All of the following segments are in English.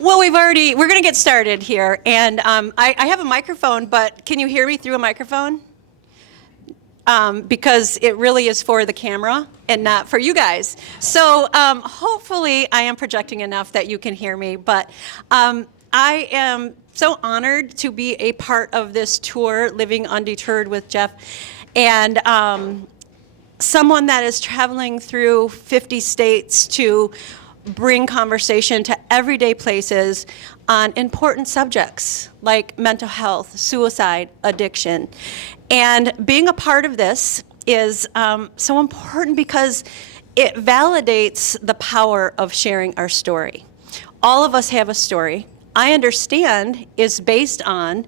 Well, we're going to get started here. And I have a microphone, but can you hear me through a microphone? Because it really is for the camera and not for you guys. So hopefully I am projecting enough that you can hear me. But I am so honored to be a part of this tour, Living Undeterred with Jeff. And someone that is traveling through 50 states to bring conversation to everyday places on important subjects like mental health, suicide, addiction. And being a part of this is so important because it validates the power of sharing our story. All of us have a story. I Understand is based on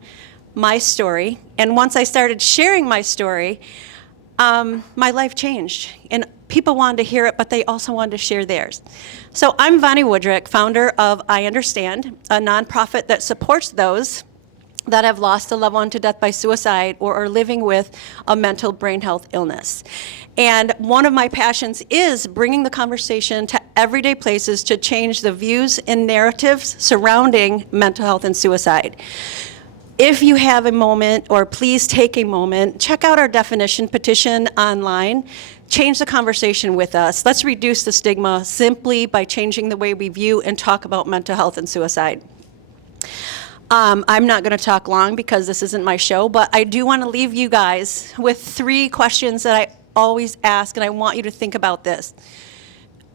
my story. And once I started sharing my story, my life changed. And people wanted to hear it, but they also wanted to share theirs. So I'm Vonnie Woodrick, founder of I Understand, a nonprofit that supports those that have lost a loved one to death by suicide or are living with a mental brain health illness. And one of my passions is bringing the conversation to everyday places to change the views and narratives surrounding mental health and suicide. If you have a moment, or please take a moment, check out our definition petition online. Change the conversation with us. Let's reduce the stigma simply by changing the way we view and talk about mental health and suicide. I'm not going to talk long because this isn't my show, but I do want to leave you guys with 3 questions that I always ask, and I want you to think about this.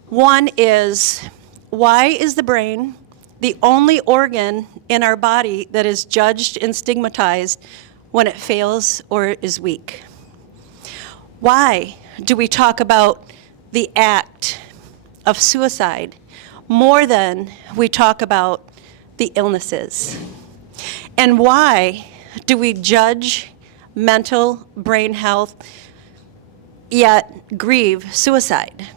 One is, why is the brain the only organ in our body that is judged and stigmatized when it fails or is weak? Why do we talk about the act of suicide more than we talk about the illnesses? And why do we judge mental brain health yet grieve suicide?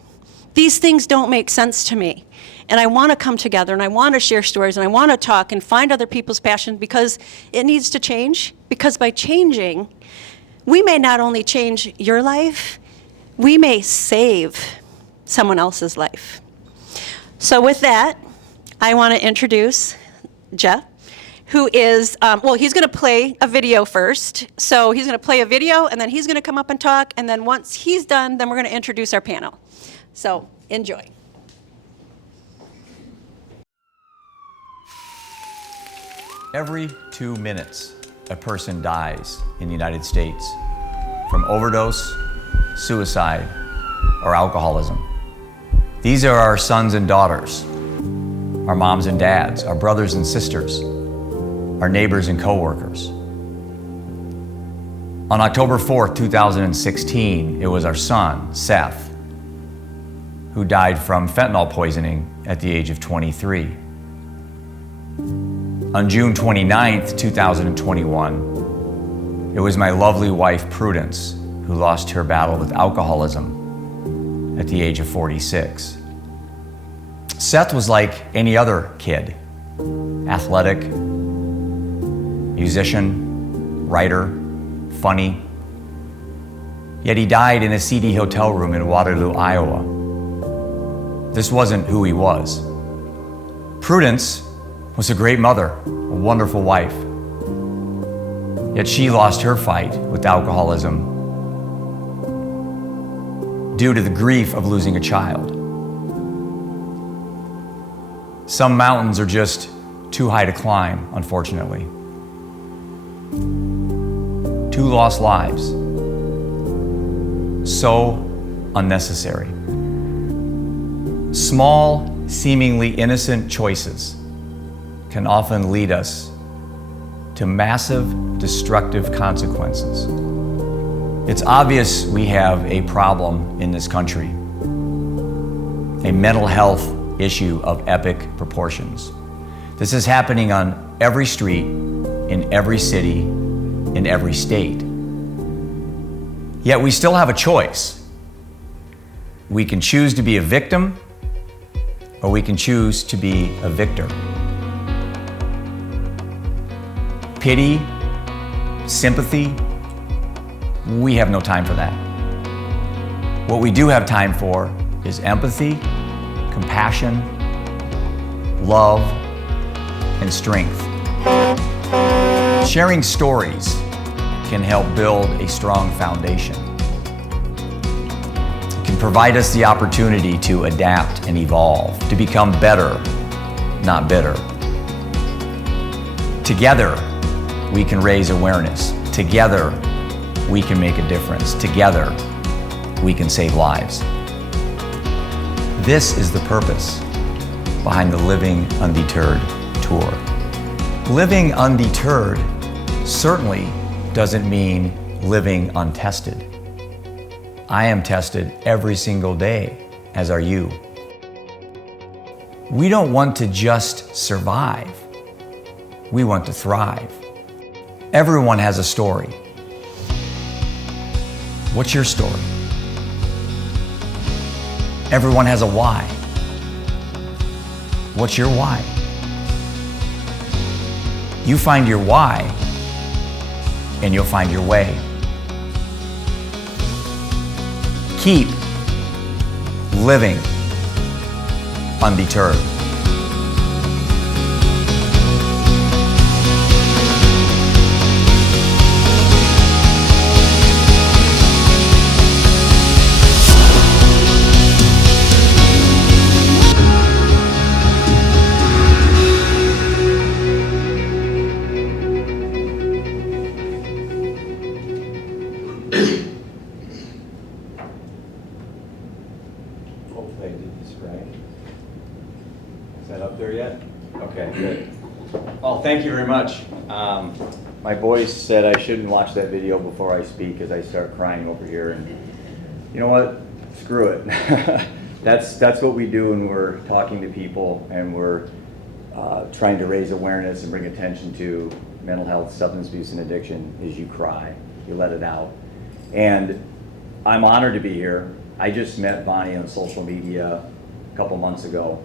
These things don't make sense to me. And I want to come together and I want to share stories and I want to talk and find other people's passion because it needs to change. Because by changing, we may not only change your life, we may save someone else's life. So with that, I want to introduce Jeff, who is, he's going to play a video first. So he's going to play a video and then he's going to come up and talk. And then once he's done, then we're going to introduce our panel. So enjoy. Every 2 minutes, a person dies in the United States from overdose, suicide, or alcoholism. These are our sons and daughters, our moms and dads, our brothers and sisters, our neighbors and coworkers. On October 4th, 2016, it was our son, Seth, who died from fentanyl poisoning at the age of 23. On June 29th, 2021, it was my lovely wife, Prudence, who lost her battle with alcoholism at the age of 46. Seth was like any other kid, athletic, musician, writer, funny. Yet he died in a seedy hotel room in Waterloo, Iowa. This wasn't who he was. Prudence was a great mother, a wonderful wife. Yet she lost her fight with alcoholism due to the grief of losing a child. Some mountains are just too high to climb, unfortunately. 2 lost lives. So unnecessary. Small, seemingly innocent choices can often lead us to massive, destructive consequences. It's obvious we have a problem in this country, a mental health issue of epic proportions. This is happening on every street, in every city, in every state. Yet we still have a choice. We can choose to be a victim, or we can choose to be a victor. Pity, sympathy, we have no time for that. What we do have time for is empathy, compassion, love, and strength. Sharing stories can help build a strong foundation. It can provide us the opportunity to adapt and evolve, to become better, not bitter. Together, we can raise awareness. Together, we can make a difference. Together, we can save lives. This is the purpose behind the Living Undeterred tour. Living undeterred certainly doesn't mean living untested. I am tested every single day, as are you. We don't want to just survive. We want to thrive. Everyone has a story. What's your story? Everyone has a why. What's your why? You find your why, and you'll find your way. Keep living undeterred. Hopefully I did this right. Is that up there yet? Okay, good. Well, thank you very much. My boys said I shouldn't watch that video before I speak because I start crying over here. And you know what? Screw it. That's what we do when we're talking to people and we're trying to raise awareness and bring attention to mental health, substance abuse, and addiction. Is you cry, you let it out. And I'm honored to be here. I just met Bonnie on social media a couple months ago,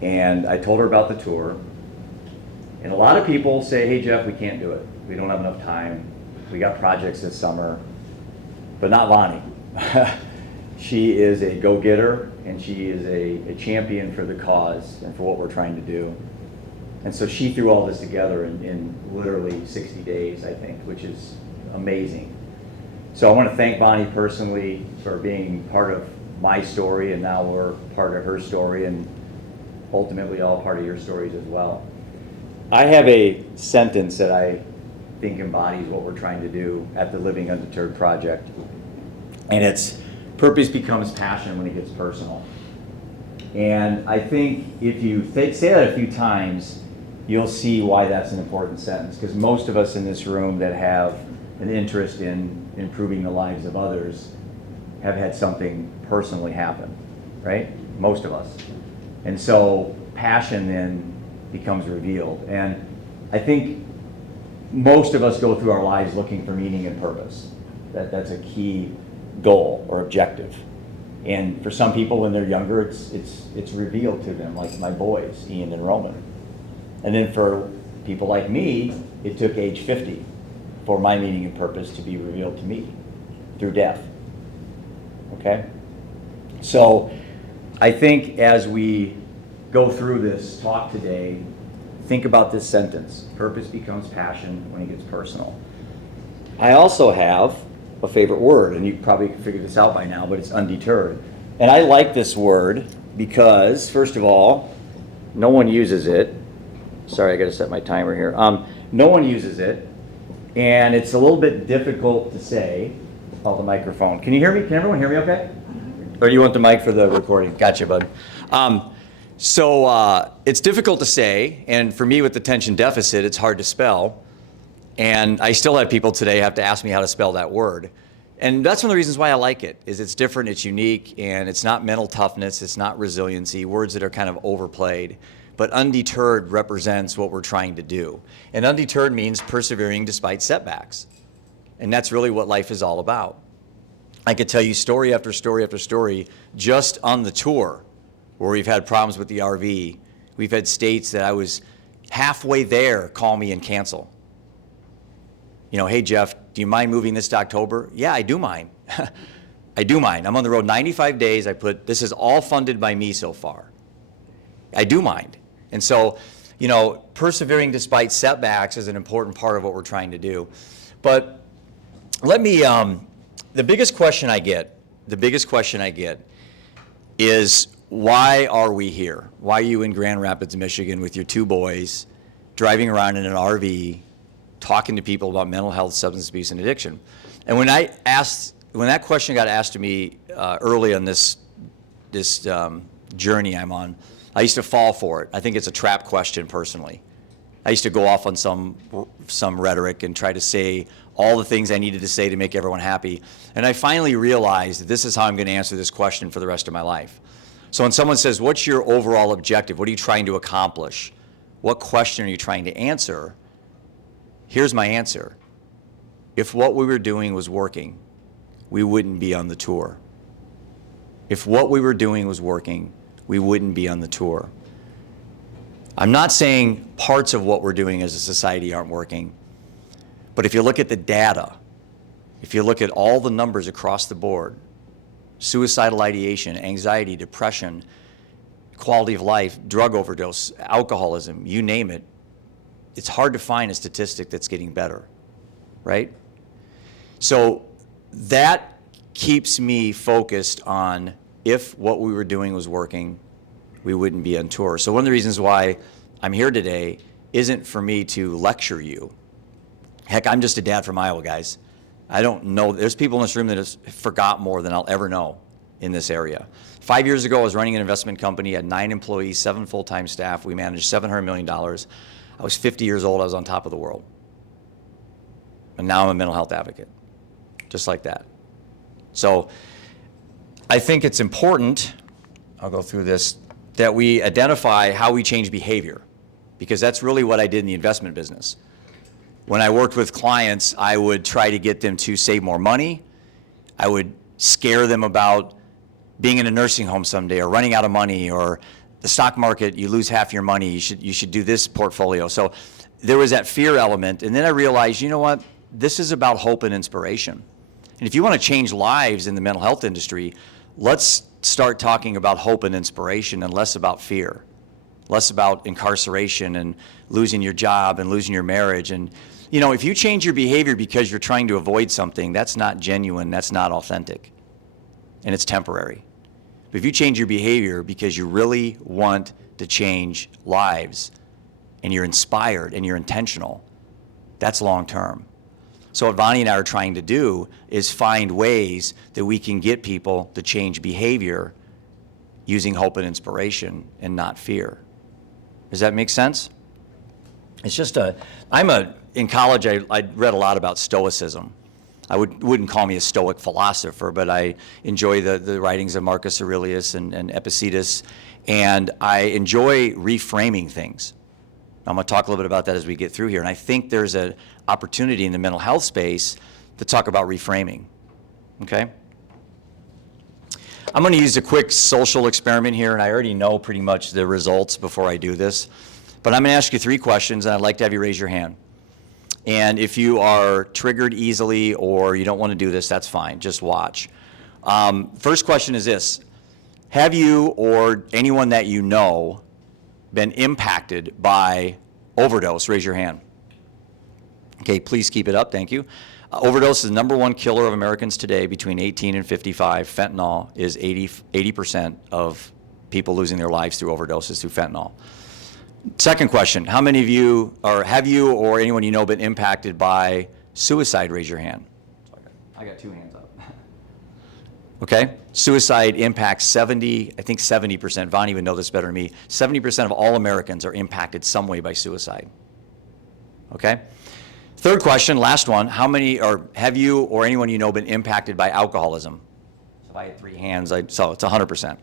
and I told her about the tour. And a lot of people say, hey Jeff, we can't do it. We don't have enough time. We got projects this summer, but not Bonnie. She is a go-getter, and she is a champion for the cause and for what we're trying to do. And so she threw all this together in literally 60 days, I think, which is amazing. So I want to thank Bonnie personally for being part of my story, and now we're part of her story, and ultimately all part of your stories as well. I have a sentence that I think embodies what we're trying to do at the Living Undeterred Project, and it's purpose becomes passion when it gets personal. And I think if you say that a few times, you'll see why that's an important sentence, because most of us in this room that have an interest in improving the lives of others have had something personally happen, right? Most of us. And so passion then becomes revealed. And I think most of us go through our lives looking for meaning and purpose. That's a key goal or objective. And for some people when they're younger, it's revealed to them, like my boys, Ian and Roman. And then for people like me, it took age 50 for my meaning and purpose to be revealed to me through death. Okay? So I think as we go through this talk today, think about this sentence: purpose becomes passion when it gets personal. I also have a favorite word, and you probably figured this out by now, but it's undeterred. And I like this word because, first of all, no one uses it. Sorry, I got to set my timer here. No one uses it. And it's a little bit difficult to say. Oh, the microphone. Can you hear me? Can everyone hear me okay? Or do you want the mic for the recording? Gotcha, bud. So it's difficult to say, and for me with attention deficit, it's hard to spell. And I still have people today have to ask me how to spell that word. And that's one of the reasons why I like it, is it's different, it's unique, and it's not mental toughness, it's not resiliency, words that are kind of overplayed. But undeterred represents what we're trying to do. And undeterred means persevering despite setbacks. And that's really what life is all about. I could tell you story after story after story just on the tour where we've had problems with the RV. We've had states that I was halfway there call me and cancel. You know, hey Jeff, do you mind moving this to October? Yeah, I do mind. I do mind. I'm on the road 95 days. This is all funded by me so far. I do mind. And so, persevering despite setbacks is an important part of what we're trying to do. But let me, the biggest question I get is, why are we here? Why are you in Grand Rapids, Michigan with your 2 boys, driving around in an RV, talking to people about mental health, substance abuse, and addiction? And when that question got asked to me early on this journey I'm on, I used to fall for it. I think it's a trap question personally. I used to go off on some rhetoric and try to say all the things I needed to say to make everyone happy. And I finally realized that this is how I'm going to answer this question for the rest of my life. So when someone says, what's your overall objective? What are you trying to accomplish? What question are you trying to answer? Here's my answer. If what we were doing was working, we wouldn't be on the tour. If what we were doing was working, we wouldn't be on the tour. I'm not saying parts of what we're doing as a society aren't working, but if you look at the data, if you look at all the numbers across the board, suicidal ideation, anxiety, depression, quality of life, drug overdose, alcoholism, you name it, it's hard to find a statistic that's getting better, right? So that keeps me focused on, if what we were doing was working, we wouldn't be on tour. So one of the reasons why I'm here today isn't for me to lecture you. Heck, I'm just a dad from Iowa, guys. I don't know. There's people in this room that have forgot more than I'll ever know in this area. 5 years ago, I was running an investment company, had 9 employees, 7 full-time staff. We managed $700 million. I was 50 years old. I was on top of the world. And now I'm a mental health advocate, just like that. So I think it's important, I'll go through this, that we identify how we change behavior, because that's really what I did in the investment business. When I worked with clients, I would try to get them to save more money. I would scare them about being in a nursing home someday, or running out of money, or the stock market, you lose half your money, you should do this portfolio. So there was that fear element, and then I realized, you know what, this is about hope and inspiration. And if you want to change lives in the mental health industry, let's start talking about hope and inspiration and less about fear, less about incarceration and losing your job and losing your marriage. And if you change your behavior because you're trying to avoid something, that's not genuine, that's not authentic, and it's temporary. But if you change your behavior because you really want to change lives, and you're inspired and you're intentional, that's long term. So what Vonnie and I are trying to do is find ways that we can get people to change behavior using hope and inspiration and not fear. Does that make sense? It's just in college, I read a lot about Stoicism. I wouldn't call me a Stoic philosopher, but I enjoy the writings of Marcus Aurelius and Epictetus, and I enjoy reframing things. I'm going to talk a little bit about that as we get through here. And I think there's an opportunity in the mental health space to talk about reframing, okay? I'm going to use a quick social experiment here, and I already know pretty much the results before I do this. But I'm going to ask you 3 questions, and I'd like to have you raise your hand. And if you are triggered easily or you don't want to do this, that's fine. Just watch. First question is this. Have you or anyone that you know been impacted by overdose? Raise your hand. Okay, please keep it up. Thank you. Overdose is the #1 killer of Americans today between 18 and 55. Fentanyl is 80% of people losing their lives through overdoses through fentanyl. Second question, how many of you, or have you or anyone you know been impacted by suicide? Raise your hand. I got 2 hands up. Okay, suicide impacts 70%, Vonnie would know this better than me, 70% of all Americans are impacted some way by suicide. Okay? Third question, last one, how many, or have you or anyone you know been impacted by alcoholism? So if I had 3 hands, so it's 100%.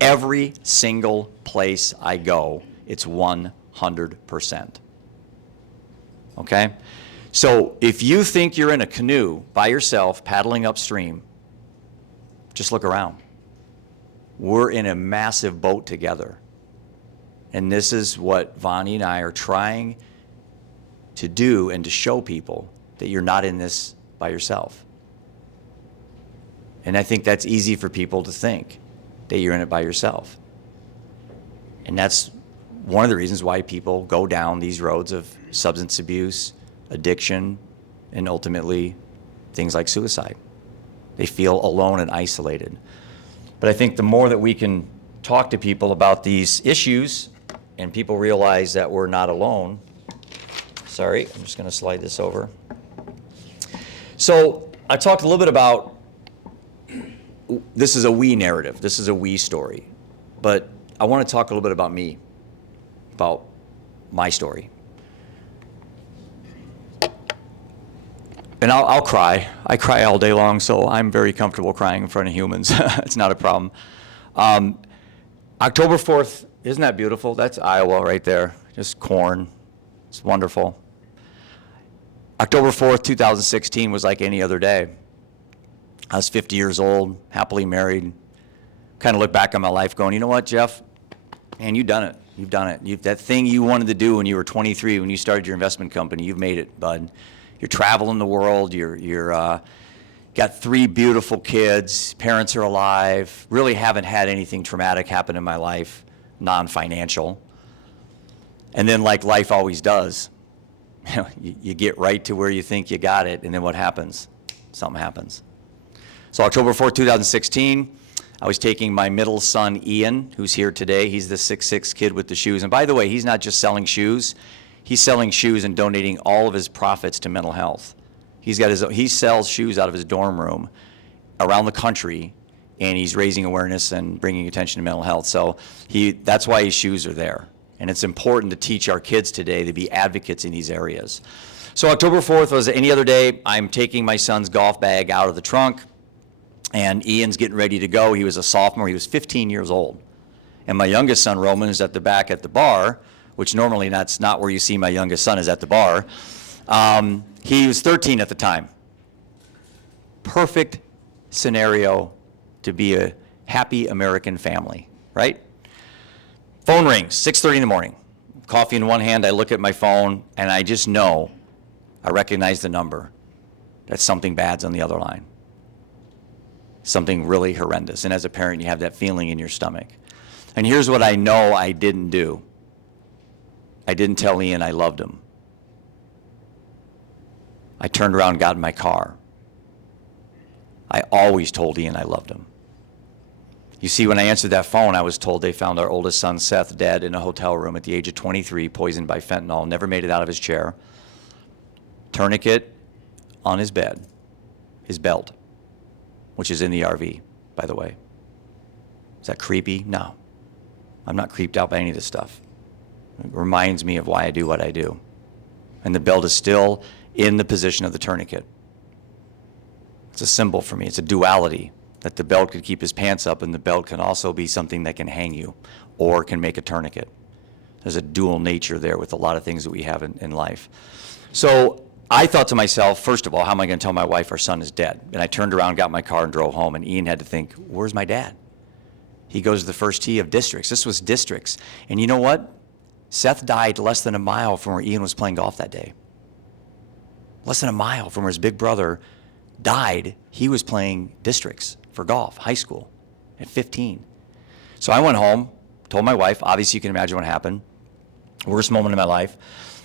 Every single place I go, it's 100%. Okay? So if you think you're in a canoe by yourself paddling upstream, just look around. We're in a massive boat together. And this is what Vonnie and I are trying to do and to show people, that you're not in this by yourself. And I think that's easy for people to think, that you're in it by yourself. And that's one of the reasons why people go down these roads of substance abuse, addiction, and ultimately things like suicide. They feel alone and isolated. But I think the more that we can talk to people about these issues and people realize that we're not alone. Sorry, I'm just going to slide this over. So I talked a little bit about, this is a we narrative, this is a we story, but I want to talk a little bit about me, about my story. And I'll cry. I cry all day long, so I'm very comfortable crying in front of humans. It's not a problem. October 4th, isn't that beautiful? That's Iowa right there, just corn. It's wonderful. October 4th, 2016 was like any other day. I was 50 years old, happily married. Kind of look back on my life going, you know what, Jeff? Man, you've done it. You've done it. That thing you wanted to do when you were 23, when you started your investment company, you've made it, bud. You're traveling the world. You're got 3 beautiful kids. Parents are alive. Really haven't had anything traumatic happen in my life, non-financial. And then, like life always does, you get right to where you think you got it, and then what happens? Something happens. So October 4th, 2016, I was taking my middle son, Ian, who's here today. He's the 6'6" kid with the shoes. And by the way, he's not just selling shoes. He's selling shoes and donating all of his profits to mental health. He sells shoes out of his dorm room around the country, and he's raising awareness and bringing attention to mental health. So that's why his shoes are there. And it's important to teach our kids today to be advocates in these areas. So October 4th was any other day. I'm taking my son's golf bag out of the trunk, and Ian's getting ready to go. He was a sophomore. He was 15 years old. And my youngest son, Roman, is at the back at the bar, which normally that's not where you see my youngest son, is at the bar. He was 13 at the time. Perfect scenario to be a happy American family, right? Phone rings, 6:30 in the morning. Coffee in one hand, I look at my phone, and I just know, I recognize the number, that something bad's on the other line. Something really horrendous. And as a parent, you have that feeling in your stomach. And here's what I know I didn't do. I didn't tell Ian I loved him. I turned around and got in my car. I always told Ian I loved him. You see, when I answered that phone, I was told they found our oldest son, Seth, dead in a hotel room at the age of 23, poisoned by fentanyl, never made it out of his chair. Tourniquet on his bed, his belt, which is in the RV, by the way. Is that creepy? No. I'm not creeped out by any of this stuff. It reminds me of why I do what I do. And the belt is still in the position of the tourniquet. It's a symbol for me. It's a duality, that the belt could keep his pants up, and the belt can also be something that can hang you or can make a tourniquet. There's a dual nature there with a lot of things that we have in life. So I thought to myself, first of all, how am I going to tell my wife our son is dead? And I turned around, got my car, and drove home. And Ian had to think, where's my dad? He goes to the first tee of districts. This was districts. And you know what? Seth died less than a mile from where Ian was playing golf that day. Less than a mile from where his big brother died. He was playing districts for golf, high school, at 15. So I went home, told my wife. Obviously, you can imagine what happened. Worst moment of my life.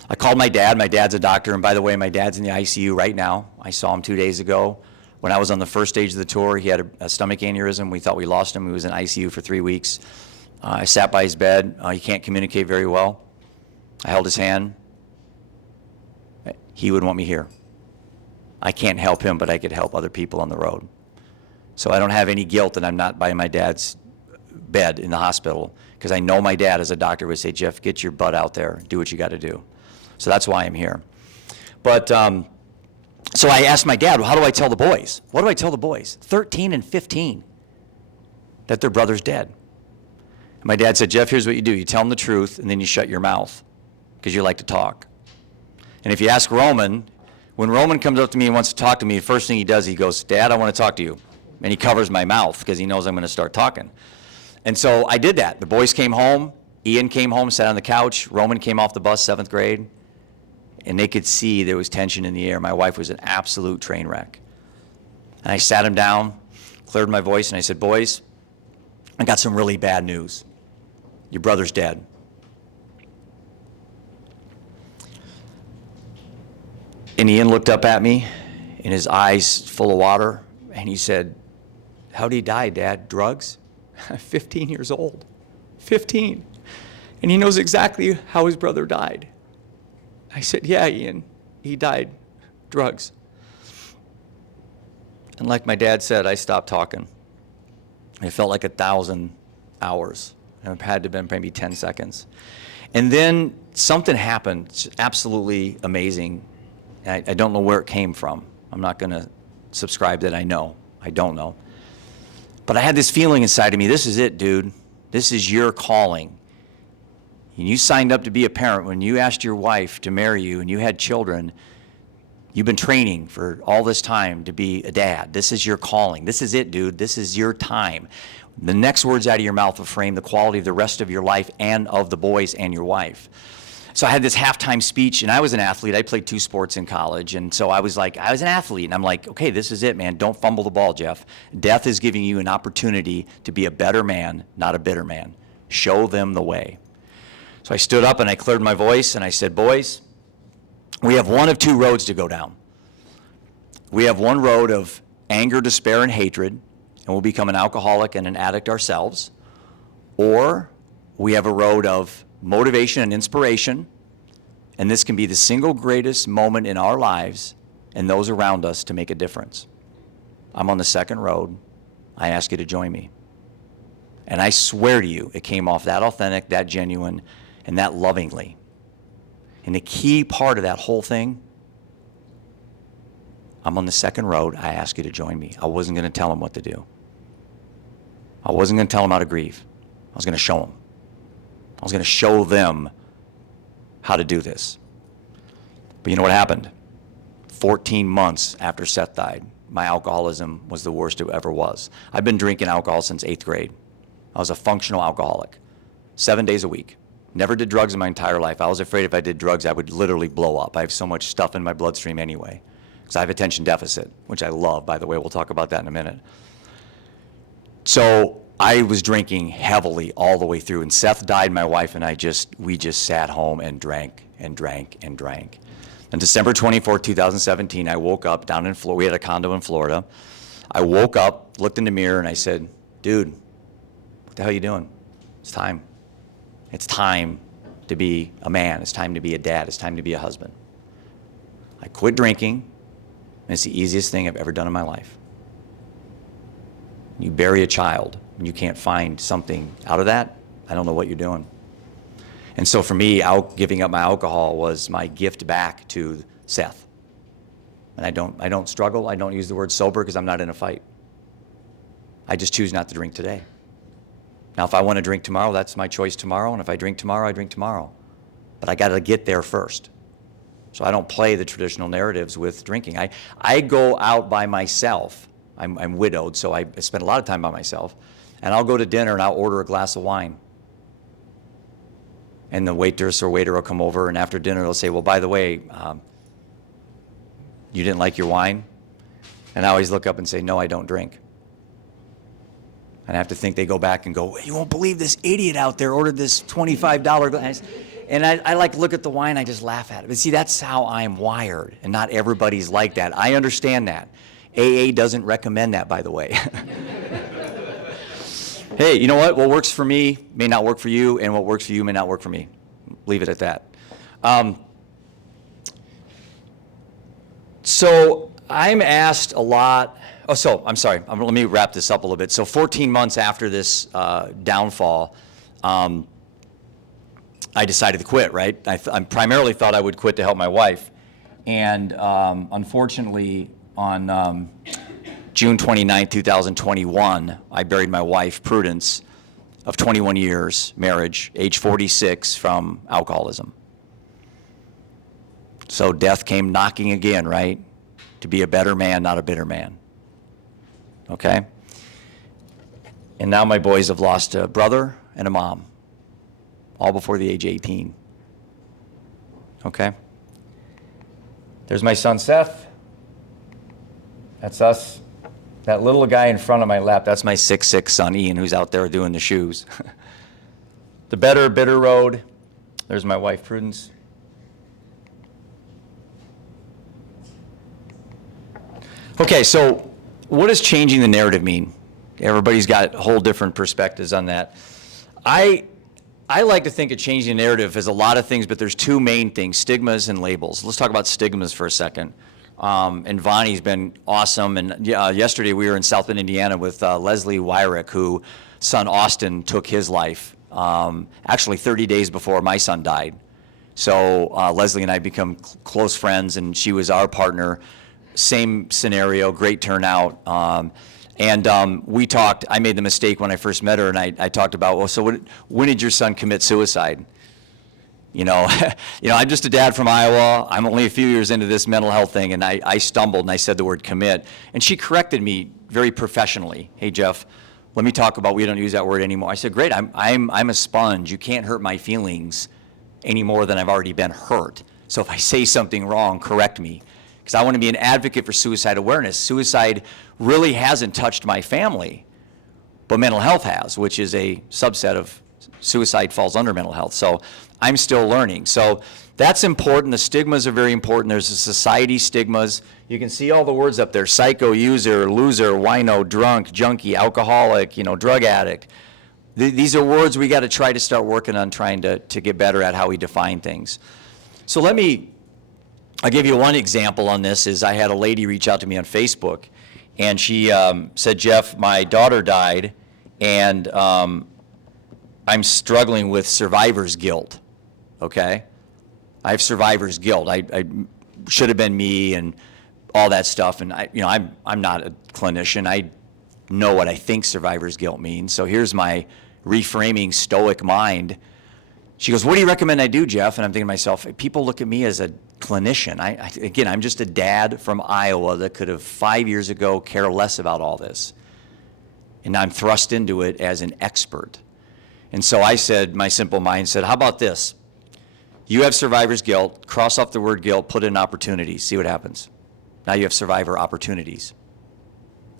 I called my dad. My dad's a doctor. And by the way, my dad's in the ICU right now. I saw him 2 days ago. When I was on the first stage of the tour, he had a stomach aneurysm. We thought we lost him. He was in ICU for 3 weeks. I sat by his bed. He can't communicate very well. I held his hand. He would want me here. I can't help him, but I could help other people on the road. So I don't have any guilt that I'm not by my dad's bed in the hospital, because I know my dad as a doctor would say, Jeff, get your butt out there. Do what you got to do. So that's why I'm here. But so I asked my dad, well, how do I tell the boys? What do I tell the boys? 13 and 15, that their brother's dead. And my dad said, Jeff, here's what you do. You tell them the truth, and then you shut your mouth, because you like to talk. And if you ask Roman, when Roman comes up to me and wants to talk to me, the first thing he does, he goes, Dad, I want to talk to you. And he covers my mouth because he knows I'm going to start talking. And so I did that. The boys came home. Ian came home, sat on the couch. Roman came off the bus, 7th grade. And they could see there was tension in the air. My wife was an absolute train wreck. And I sat him down, cleared my voice, and I said, boys, I got some really bad news. Your brother's dead. And Ian looked up at me, and his eyes full of water, and he said, "How'd he die, Dad? Drugs?" 15 years old. 15. And he knows exactly how his brother died. I said, "Yeah, Ian, he died. Drugs." And like my dad said, I stopped talking. It felt like 1,000 hours. It had to have been maybe 10 seconds. And then something happened, it's absolutely amazing. I don't know where it came from. I'm not going to subscribe that I know. I don't know. But I had this feeling inside of me, this is it, dude. This is your calling. And you signed up to be a parent. When you asked your wife to marry you and you had children, you've been training for all this time to be a dad. This is your calling. This is it, dude. This is your time. The next words out of your mouth will frame the quality of the rest of your life and of the boys and your wife. So I had this halftime speech, and I was an athlete. I played 2 sports in college, and so I was an athlete, and I'm like, okay, this is it, man. Don't fumble the ball, Jeff. Death is giving you an opportunity to be a better man, not a bitter man. Show them the way. So I stood up and I cleared my voice, and I said, boys, we have one of 2 roads to go down. We have one road of anger, despair, and hatred, and we'll become an alcoholic and an addict ourselves. Or we have a road of motivation and inspiration, and this can be the single greatest moment in our lives and those around us to make a difference. I'm on the second road. I ask you to join me. And I swear to you, it came off that authentic, that genuine, and that lovingly. And the key part of that whole thing, I'm on the second road. I ask you to join me. I wasn't going to tell them what to do. I wasn't going to tell them how to grieve. I was going to show them. I was going to show them how to do this. But you know what happened? 14 months after Seth died, my alcoholism was the worst it ever was. I've been drinking alcohol since 8th grade. I was a functional alcoholic, 7 days a week. Never did drugs in my entire life. I was afraid if I did drugs, I would literally blow up. I have so much stuff in my bloodstream anyway, because I have attention deficit, which I love, by the way. We'll talk about that in a minute. So I was drinking heavily all the way through, and Seth died, my wife and we just sat home and drank and drank and drank. On December 24, 2017, I woke up down in Florida. We had a condo in Florida. I woke up, looked in the mirror, and I said, dude, what the hell are you doing? It's time. It's time to be a man. It's time to be a dad. It's time to be a husband. I quit drinking, and it's the easiest thing I've ever done in my life. You bury a child, and you can't find something out of that, I don't know what you're doing. And so for me, giving up my alcohol was my gift back to Seth. And I don't struggle. I don't use the word sober because I'm not in a fight. I just choose not to drink today. Now, if I want to drink tomorrow, that's my choice tomorrow. And if I drink tomorrow, I drink tomorrow. But I got to get there first. So I don't play the traditional narratives with drinking. I go out by myself. I'm widowed, so I spend a lot of time by myself. And I'll go to dinner and I'll order a glass of wine. And the waitress or waiter will come over, and after dinner they'll say, well, by the way, you didn't like your wine? And I always look up and say, no, I don't drink. And I have to think they go back and go, you won't believe this idiot out there ordered this $25 glass. And I like look at the wine, I just laugh at it. But see, that's how I'm wired, and not everybody's like that. I understand that. AA doesn't recommend that, by the way. Hey, you know what? What works for me may not work for you, and what works for you may not work for me. Leave it at that. So I'm asked a lot. Oh, so I'm sorry. Let me wrap this up a little bit. So 14 months after this downfall, I decided to quit, right? I primarily thought I would quit to help my wife. And unfortunately, on June 29, 2021, I buried my wife, Prudence, of 21 years, marriage, age 46, from alcoholism. So death came knocking again, right? To be a better man, not a bitter man. Okay? And now my boys have lost a brother and a mom, all before the age of 18. Okay? There's my son, Seth. That's us. That little guy in front of my lap, that's my 6'6" son, Ian, who's out there doing the shoes. The better, bitter road. There's my wife, Prudence. Okay, so what does changing the narrative mean? Everybody's got whole different perspectives on that. I like to think of changing the narrative as a lot of things, but there's two main things, stigmas and labels. Let's talk about stigmas for a second. And Vonnie's been awesome. And yesterday we were in South Bend, Indiana with Leslie Wyrick, whose son Austin took his life, actually 30 days before my son died. So Leslie and I become close friends, and she was our partner. Same scenario, great turnout. We talked, I made the mistake when I first met her, and I talked about, well, so when did your son commit suicide? I'm just a dad from Iowa. I'm only a few years into this mental health thing, and I stumbled and I said the word commit. And she corrected me very professionally. Hey, Jeff, let me talk about, we don't use that word anymore. I said, great, I'm a sponge. You can't hurt my feelings any more than I've already been hurt. So if I say something wrong, correct me. Because I want to be an advocate for suicide awareness. Suicide really hasn't touched my family, but mental health has, which is a subset of suicide falls under mental health. So I'm still learning. So that's important. The stigmas are very important. There's the society stigmas. You can see all the words up there: psycho, user, loser, wino, drunk, junkie, alcoholic, drug addict. These are words we got to try to start working on, trying to get better at how we define things. So I'll give you one example on this. Is I had a lady reach out to me on Facebook, and she said, Jeff, my daughter died, and I'm struggling with survivor's guilt, okay? I have survivor's guilt. I should have been me and all that stuff, and I'm not a clinician. I know what I think survivor's guilt means, so here's my reframing stoic mind. She goes, what do you recommend I do, Jeff? And I'm thinking to myself, people look at me as a clinician. Again, I'm just a dad from Iowa that could have 5 years ago care less about all this. And I'm thrust into it as an expert. And so I said, my simple mind said, how about this? You have survivor's guilt, cross off the word guilt, put in opportunities, see what happens. Now you have survivor opportunities.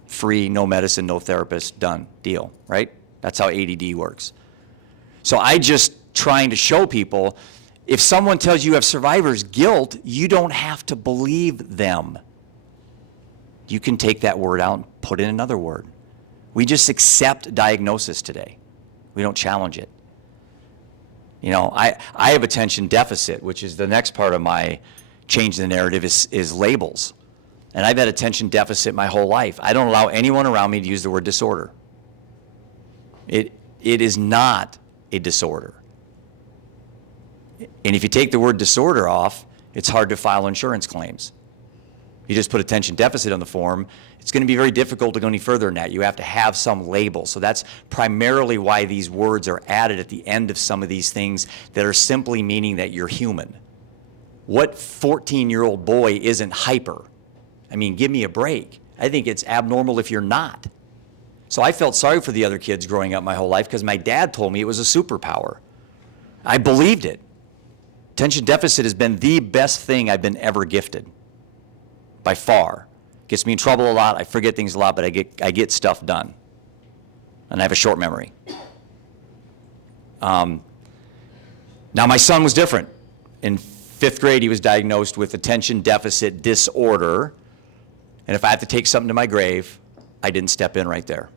Free, no medicine, no therapist, done, deal, right? That's how ADD works. So I just trying to show people, if someone tells you have survivor's guilt, you don't have to believe them. You can take that word out and put in another word. We just accept diagnosis today. We don't challenge it. I have attention deficit, which is the next part of my change the narrative is labels. And I've had attention deficit my whole life. I don't allow anyone around me to use the word disorder. It is not a disorder. And if you take the word disorder off, it's hard to file insurance claims. You just put attention deficit on the form, it's going to be very difficult to go any further than that. You have to have some label. So that's primarily why these words are added at the end of some of these things that are simply meaning that you're human. What 14-year-old boy isn't hyper? I mean, give me a break. I think it's abnormal if you're not. So I felt sorry for the other kids growing up my whole life because my dad told me it was a superpower. I believed it. Attention deficit has been the best thing I've been ever gifted, by far. Gets me in trouble a lot, I forget things a lot, but I get stuff done. And I have a short memory. Now my son was different. In 5th grade, he was diagnosed with attention deficit disorder. And if I had to take something to my grave, I didn't step in right there.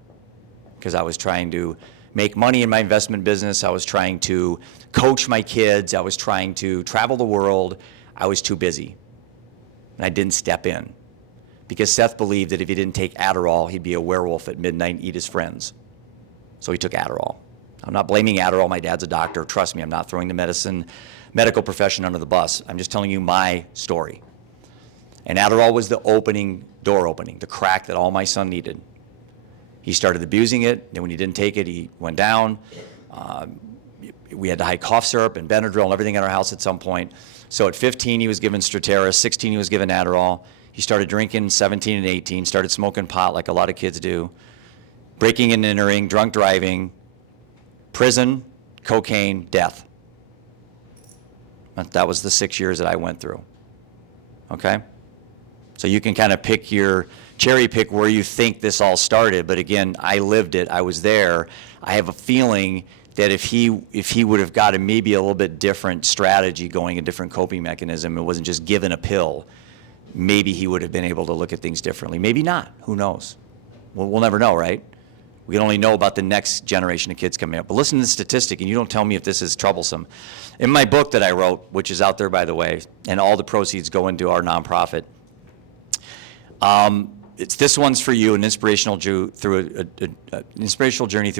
Because I was trying to make money in my investment business. I was trying to coach my kids. I was trying to travel the world. I was too busy. And I didn't step in. Because Seth believed that if he didn't take Adderall, he'd be a werewolf at midnight and eat his friends. So he took Adderall. I'm not blaming Adderall. My dad's a doctor. Trust me, I'm not throwing the medical profession under the bus. I'm just telling you my story. And Adderall was the door opening, the crack that all my son needed. He started abusing it. Then when he didn't take it, he went down. We had to hide cough syrup and Benadryl and everything in our house at some point. So at 15, he was given Strattera. 16, he was given Adderall. He started drinking 17 and 18, started smoking pot like a lot of kids do, breaking and entering, drunk driving, prison, cocaine, death. That was the 6 years that I went through. Okay? So you can kind of cherry pick where you think this all started, but again, I lived it, I was there. I have a feeling that if he would have got maybe a little bit different strategy going, a different coping mechanism, it wasn't just given a pill, maybe he would have been able to look at things differently. Maybe not. Who knows? We'll never know, right? We can only know about the next generation of kids coming up. But listen to the statistic, and you don't tell me if this is troublesome. In my book that I wrote, which is out there, by the way, and all the proceeds go into our nonprofit, this one's for you, an inspirational journey through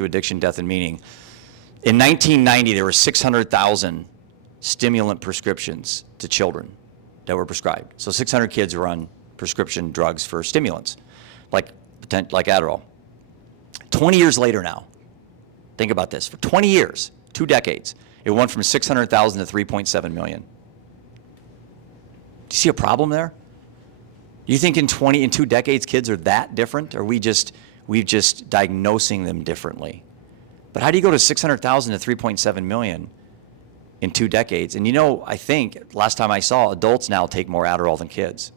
addiction, death, and meaning. In 1990, there were 600,000 stimulant prescriptions to children that were prescribed. So 600 kids were on prescription drugs for stimulants, like Adderall. 20 years later now, think about this. For 20 years, 2 decades, it went from 600,000 to 3.7 million. Do you see a problem there? Do you think in 2 decades kids are that different, or we've just diagnosing them differently? But how do you go to 600,000 to 3.7 million in 2 decades? And I think last time I saw, adults now take more Adderall than kids.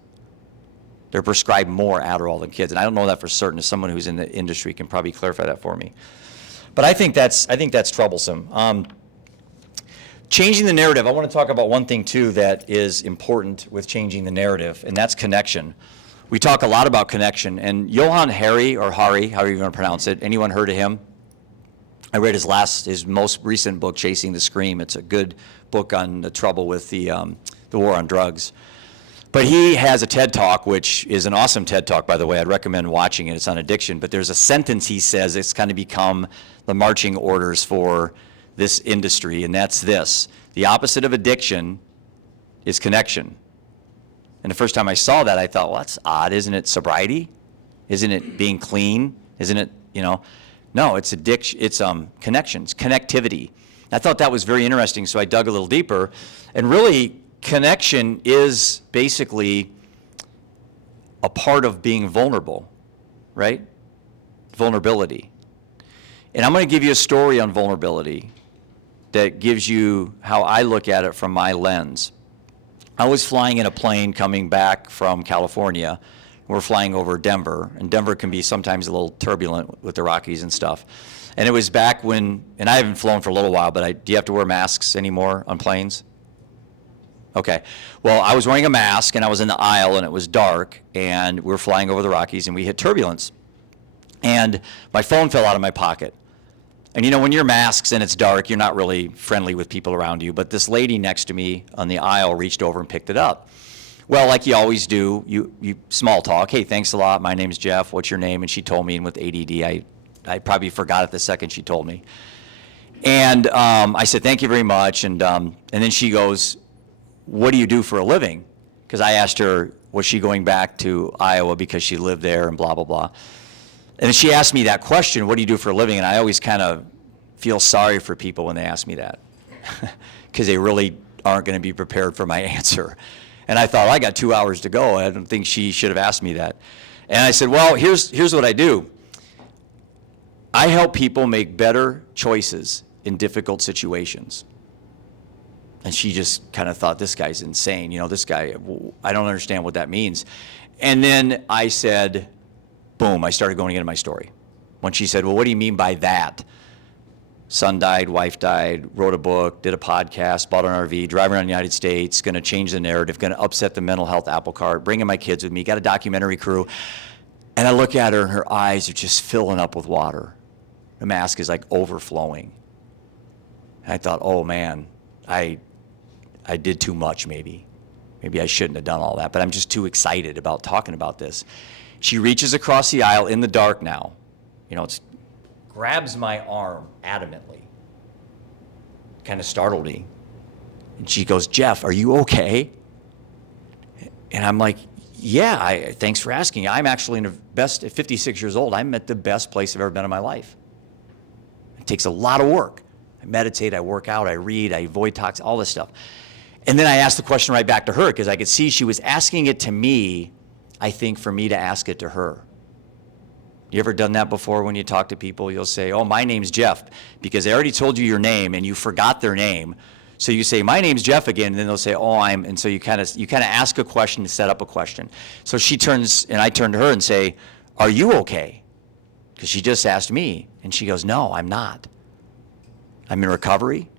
They're prescribed more Adderall than kids, and I don't know that for certain. As someone who's in the industry can probably clarify that for me. But I think that's troublesome. Changing the narrative. I want to talk about one thing too that is important with changing the narrative, and that's connection. We talk a lot about connection, and Johann Hari, or Hari, however you're going to pronounce it. Anyone heard of him? I read his most recent book, Chasing the Scream. It's a good book on the trouble with the war on drugs. But he has a TED Talk, which is an awesome TED Talk, by the way. I'd recommend watching it. It's on addiction. But there's a sentence he says it's kind of become the marching orders for this industry, and that's this: the opposite of addiction is connection. And the first time I saw that, I thought, well, that's odd. Isn't it sobriety? Isn't it being clean? Isn't it, No, it's addiction. It's connections, connectivity. I thought that was very interesting, so I dug a little deeper. And really, connection is basically a part of being vulnerable, right? Vulnerability. And I'm going to give you a story on vulnerability that gives you how I look at it from my lens. I was flying in a plane coming back from California. We're flying over Denver, and Denver can be sometimes a little turbulent with the Rockies and stuff. And it was back when, and I haven't flown for a little while, but do you have to wear masks anymore on planes? Okay. Well, I was wearing a mask, and I was in the aisle, and it was dark, and we were flying over the Rockies, and we hit turbulence. And my phone fell out of my pocket. And when you're masked and it's dark, you're not really friendly with people around you. But this lady next to me on the aisle reached over and picked it up. Well, like you always do, you small talk. Hey, thanks a lot. My name's Jeff. What's your name? And she told me, and with ADD, I probably forgot it the second she told me. And I said, thank you very much. And then she goes, what do you do for a living? Because I asked her, was she going back to Iowa because she lived there and blah, blah, blah. And she asked me that question, what do you do for a living? And I always kind of feel sorry for people when they ask me that because they really aren't going to be prepared for my answer. And I thought, I got 2 hours to go. I don't think she should have asked me that. And I said, well, here's what I do. I help people make better choices in difficult situations. And she just kind of thought, this guy's insane. This guy, I don't understand what that means. And then I said, boom, I started going into my story. When she said, well, what do you mean by that? Son died, wife died, wrote a book, did a podcast, bought an RV, driving around the United States, going to change the narrative, going to upset the mental health apple cart, bringing my kids with me, got a documentary crew. And I look at her, and her eyes are just filling up with water. The mask is like overflowing. And I thought, oh man, I did too much maybe. Maybe I shouldn't have done all that, but I'm just too excited about talking about this. She reaches across the aisle in the dark now. Grabs my arm adamantly. Kind of startled me. And she goes, Jeff, are you okay? And I'm like, yeah, thanks for asking. I'm actually in the best, at 56 years old, I'm at the best place I've ever been in my life. It takes a lot of work. I meditate, I work out, I read, I avoid toxins, all this stuff. And then I asked the question right back to her because I could see she was asking it to me, I think, for me to ask it to her. You ever done that before when you talk to people? You'll say, oh, my name's Jeff, because they already told you your name and you forgot their name. So you say, my name's Jeff again, and then they'll say, oh, and so you kind of ask a question to set up a question. So she turns, and I turn to her and say, are you okay? Because she just asked me, and she goes, no, I'm not. I'm in recovery.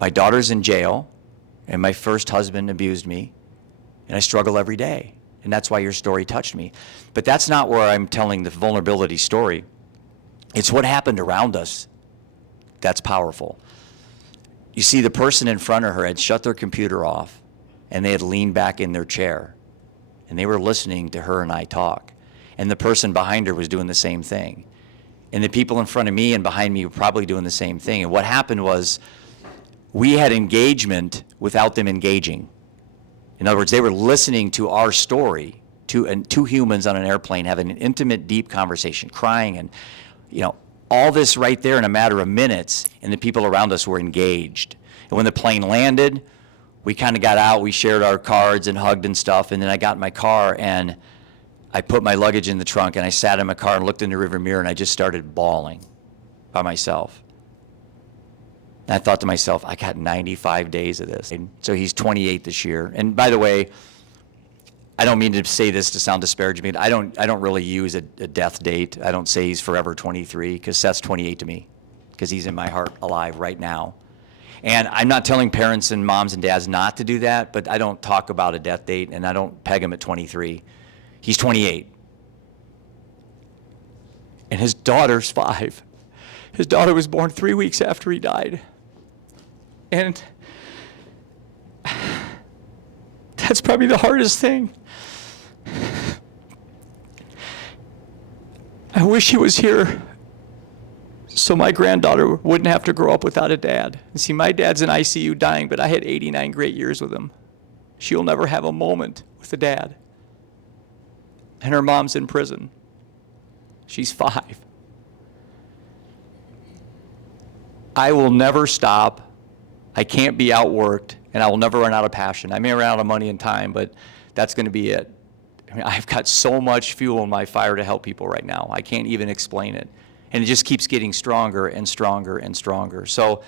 My daughter's in jail, and my first husband abused me, And I struggle every day. And that's why your story touched me. But that's not where I'm telling the vulnerability story. It's what happened around us that's powerful. You see, the person in front of her had shut their computer off, and they had leaned back in their chair, and they were listening to her and I talk. And the person behind her was doing the same thing. And the people in front of me and behind me were probably doing the same thing. And what happened was we had engagement without them engaging. In other words, they were listening to our story, two humans on an airplane having an intimate, deep conversation, crying, and all this right there in a matter of minutes, and the people around us were engaged. And when the plane landed, we kind of got out, we shared our cards and hugged and stuff, and then I got in my car and I put my luggage in the trunk and I sat in my car and looked in the rearview mirror and I just started bawling by myself. And I thought to myself, I got 95 days of this. And so he's 28 this year. And by the way, I don't mean to say this to sound disparaging. I don't really use a death date. I don't say he's forever 23, because Seth's 28 to me, because he's in my heart alive right now. And I'm not telling parents and moms and dads not to do that, but I don't talk about a death date, and I don't peg him at 23. He's 28. And his daughter's 5. His daughter was born 3 weeks after he died. And that's probably the hardest thing. I wish he was here so my granddaughter wouldn't have to grow up without a dad. And see, my dad's in ICU dying, but I had 89 great years with him. She'll never have a moment with a dad. And her mom's in prison. She's 5. I will never stop. I can't be outworked, and I will never run out of passion. I may run out of money and time, but that's going to be it. I mean, I've got so much fuel in my fire to help people right now. I can't even explain it. And it just keeps getting stronger and stronger and stronger. So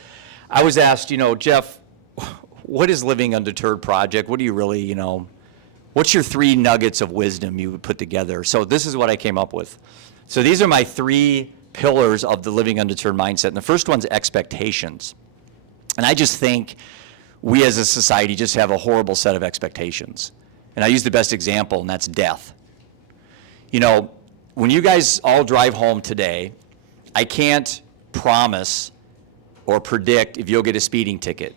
I was asked, Jeff, what is Living Undeterred Project? What do you really, what's your 3 nuggets of wisdom you would put together? So this is what I came up with. So these are my 3 pillars of the Living Undeterred mindset. And the first one's expectations. And I just think we as a society just have a horrible set of expectations. And I use the best example, and that's death. When you guys all drive home today, I can't promise or predict if you'll get a speeding ticket.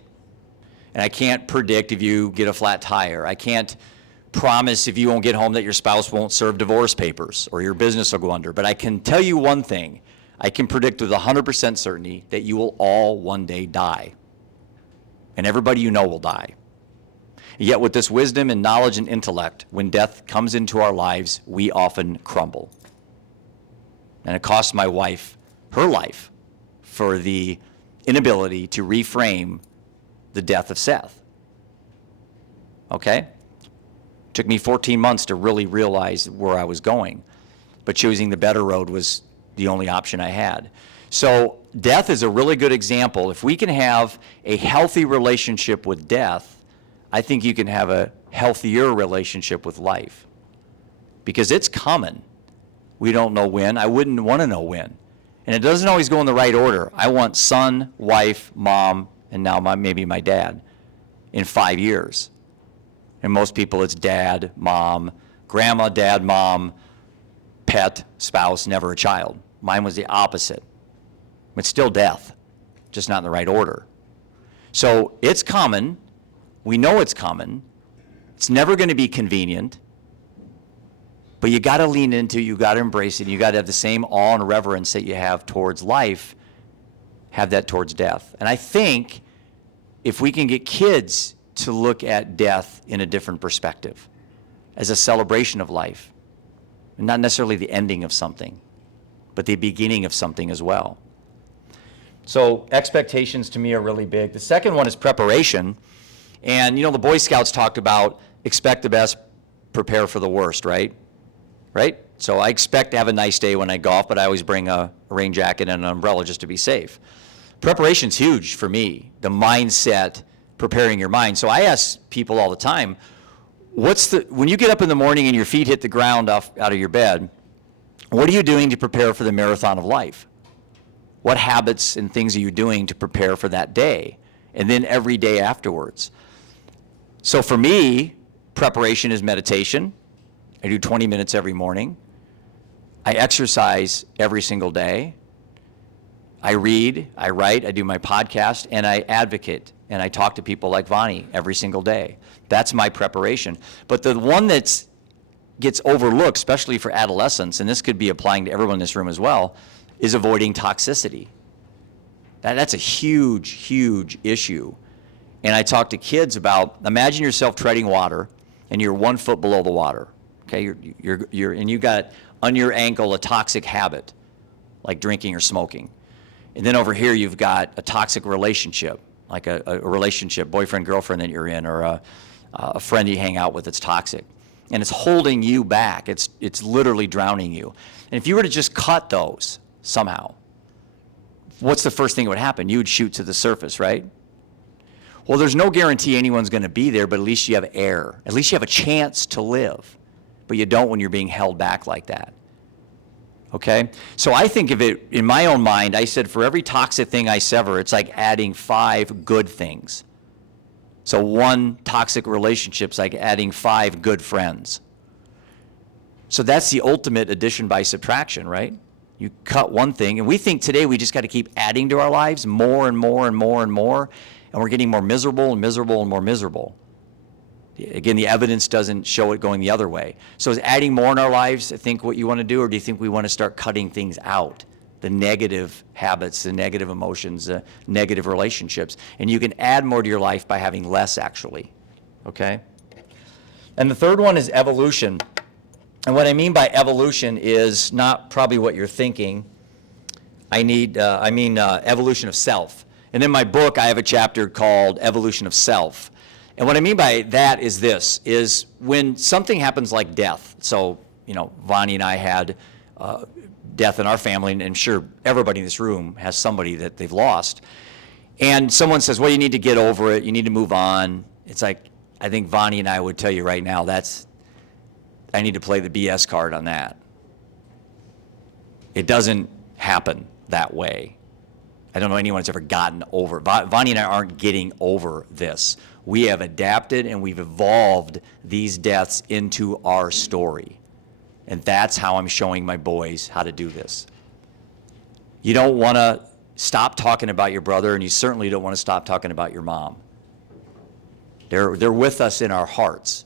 And I can't predict if you get a flat tire. I can't promise if you won't get home that your spouse won't serve divorce papers or your business will go under. But I can tell you one thing. I can predict with 100% certainty that you will all one day die. And everybody you know will die. Yet with this wisdom and knowledge and intellect, when death comes into our lives, we often crumble. And it cost my wife her life for the inability to reframe the death of Seth. Okay? It took me 14 months to really realize where I was going. But choosing the better road was the only option I had. So death is a really good example. If we can have a healthy relationship with death, I think you can have a healthier relationship with life. Because it's coming. We don't know when. I wouldn't want to know when. And it doesn't always go in the right order. I want son, wife, mom, and now maybe my dad in 5 years. And most people it's dad, mom, grandma, dad, mom, pet, spouse, never a child. Mine was the opposite. It's still death, just not in the right order. So it's coming. We know it's coming. It's never going to be convenient. But you got to lean into it. You got to embrace it. You got to have the same awe and reverence that you have towards life, have that towards death. And I think if we can get kids to look at death in a different perspective, as a celebration of life, and not necessarily the ending of something, but the beginning of something as well. So expectations to me are really big. The second one is preparation. And the Boy Scouts talked about expect the best, prepare for the worst, right? Right? So I expect to have a nice day when I golf, but I always bring a rain jacket and an umbrella just to be safe. Preparation's huge for me, the mindset, preparing your mind. So I ask people all the time, when you get up in the morning and your feet hit the ground out of your bed, what are you doing to prepare for the marathon of life? What habits and things are you doing to prepare for that day? And then every day afterwards. So for me, Preparation is meditation. I do 20 minutes every morning. I exercise every single day. I read, I write, I do my podcast, and I advocate, and I talk to people like Vonnie every single day. That's my preparation. But the one that gets overlooked, especially for adolescents, and this could be applying to everyone in this room as well, is avoiding toxicity. That's a huge, huge issue. And I talk to kids about, imagine yourself treading water, and you're 1 foot below the water. Okay, and you got on your ankle a toxic habit, like drinking or smoking. And then over here you've got a toxic relationship, like a relationship, boyfriend, girlfriend that you're in, or a friend you hang out with that's toxic. And it's holding you back. It's literally drowning you. And if you were to just cut those somehow, what's the first thing that would happen? You would shoot to the surface, right? Well, there's no guarantee anyone's going to be there, but at least you have air. At least you have a chance to live. But you don't when you're being held back like that. Okay? So I think of it, in my own mind, I said for every toxic thing I sever, it's like adding 5 good things. So 1 toxic relationship's like adding 5 good friends. So that's the ultimate addition by subtraction, right? You cut one thing, and we think today we just got to keep adding to our lives more and more and more and more, and we're getting more miserable and miserable and more miserable. Again, the evidence doesn't show it going the other way. So is adding more in our lives, I think, what you want to do, or do you think we want to start cutting things out? The negative habits, the negative emotions, the negative relationships. And you can add more to your life by having less, actually. Okay? And the third one is evolution. And what I mean by evolution is not probably what you're thinking. I mean evolution of self. And in my book, I have a chapter called Evolution of Self. And what I mean by that is this, is when something happens like death. So, Vonnie and I had death in our family, and I'm sure everybody in this room has somebody that they've lost. And someone says, well, you need to get over it, you need to move on. It's like, I think Vonnie and I would tell you right now, I need to play the BS card on that. It doesn't happen that way. I don't know anyone that's ever gotten over it. Vonnie and I aren't getting over this. We have adapted and we've evolved these deaths into our story. And that's how I'm showing my boys how to do this. You don't want to stop talking about your brother, and you certainly don't want to stop talking about your mom. They're with us in our hearts.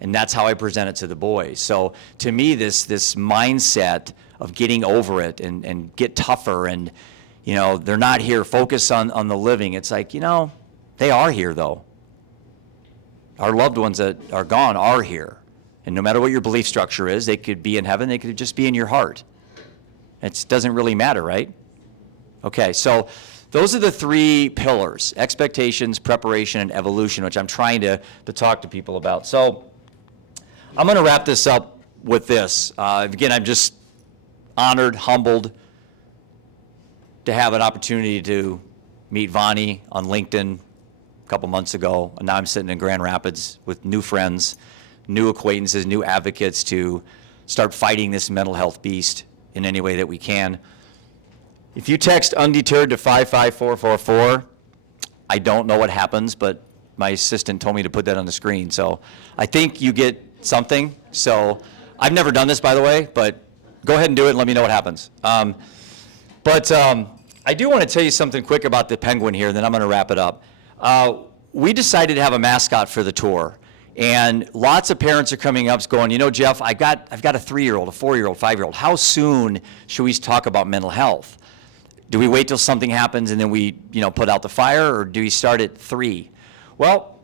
And that's how I present it to the boys. So to me, this mindset of getting over it and get tougher, and they're not here, focus on the living. It's like, they are here though. Our loved ones that are gone are here. And no matter what your belief structure is, they could be in heaven, they could just be in your heart. It doesn't really matter, right? Okay, so those are the 3 pillars: expectations, preparation, and evolution, which I'm trying to talk to people about. So I'm going to wrap this up with this. Again, I'm just honored, humbled to have an opportunity to meet Vonnie on LinkedIn a couple months ago. And now I'm sitting in Grand Rapids with new friends, new acquaintances, new advocates to start fighting this mental health beast in any way that we can. If you text Undeterred to 55444, I don't know what happens, but my assistant told me to put that on the screen. So I think you get something. So I've never done this, by the way, but go ahead and do it and let me know what happens. But I do want to tell you something quick about the penguin here, and then I'm going to wrap it up. We decided to have a mascot for the tour. And lots of parents are coming up going, Jeff, I've got a 3-year-old, a 4-year-old, 5-year-old. How soon should we talk about mental health? Do we wait till something happens and then we, put out the fire, or do we start at 3? Well,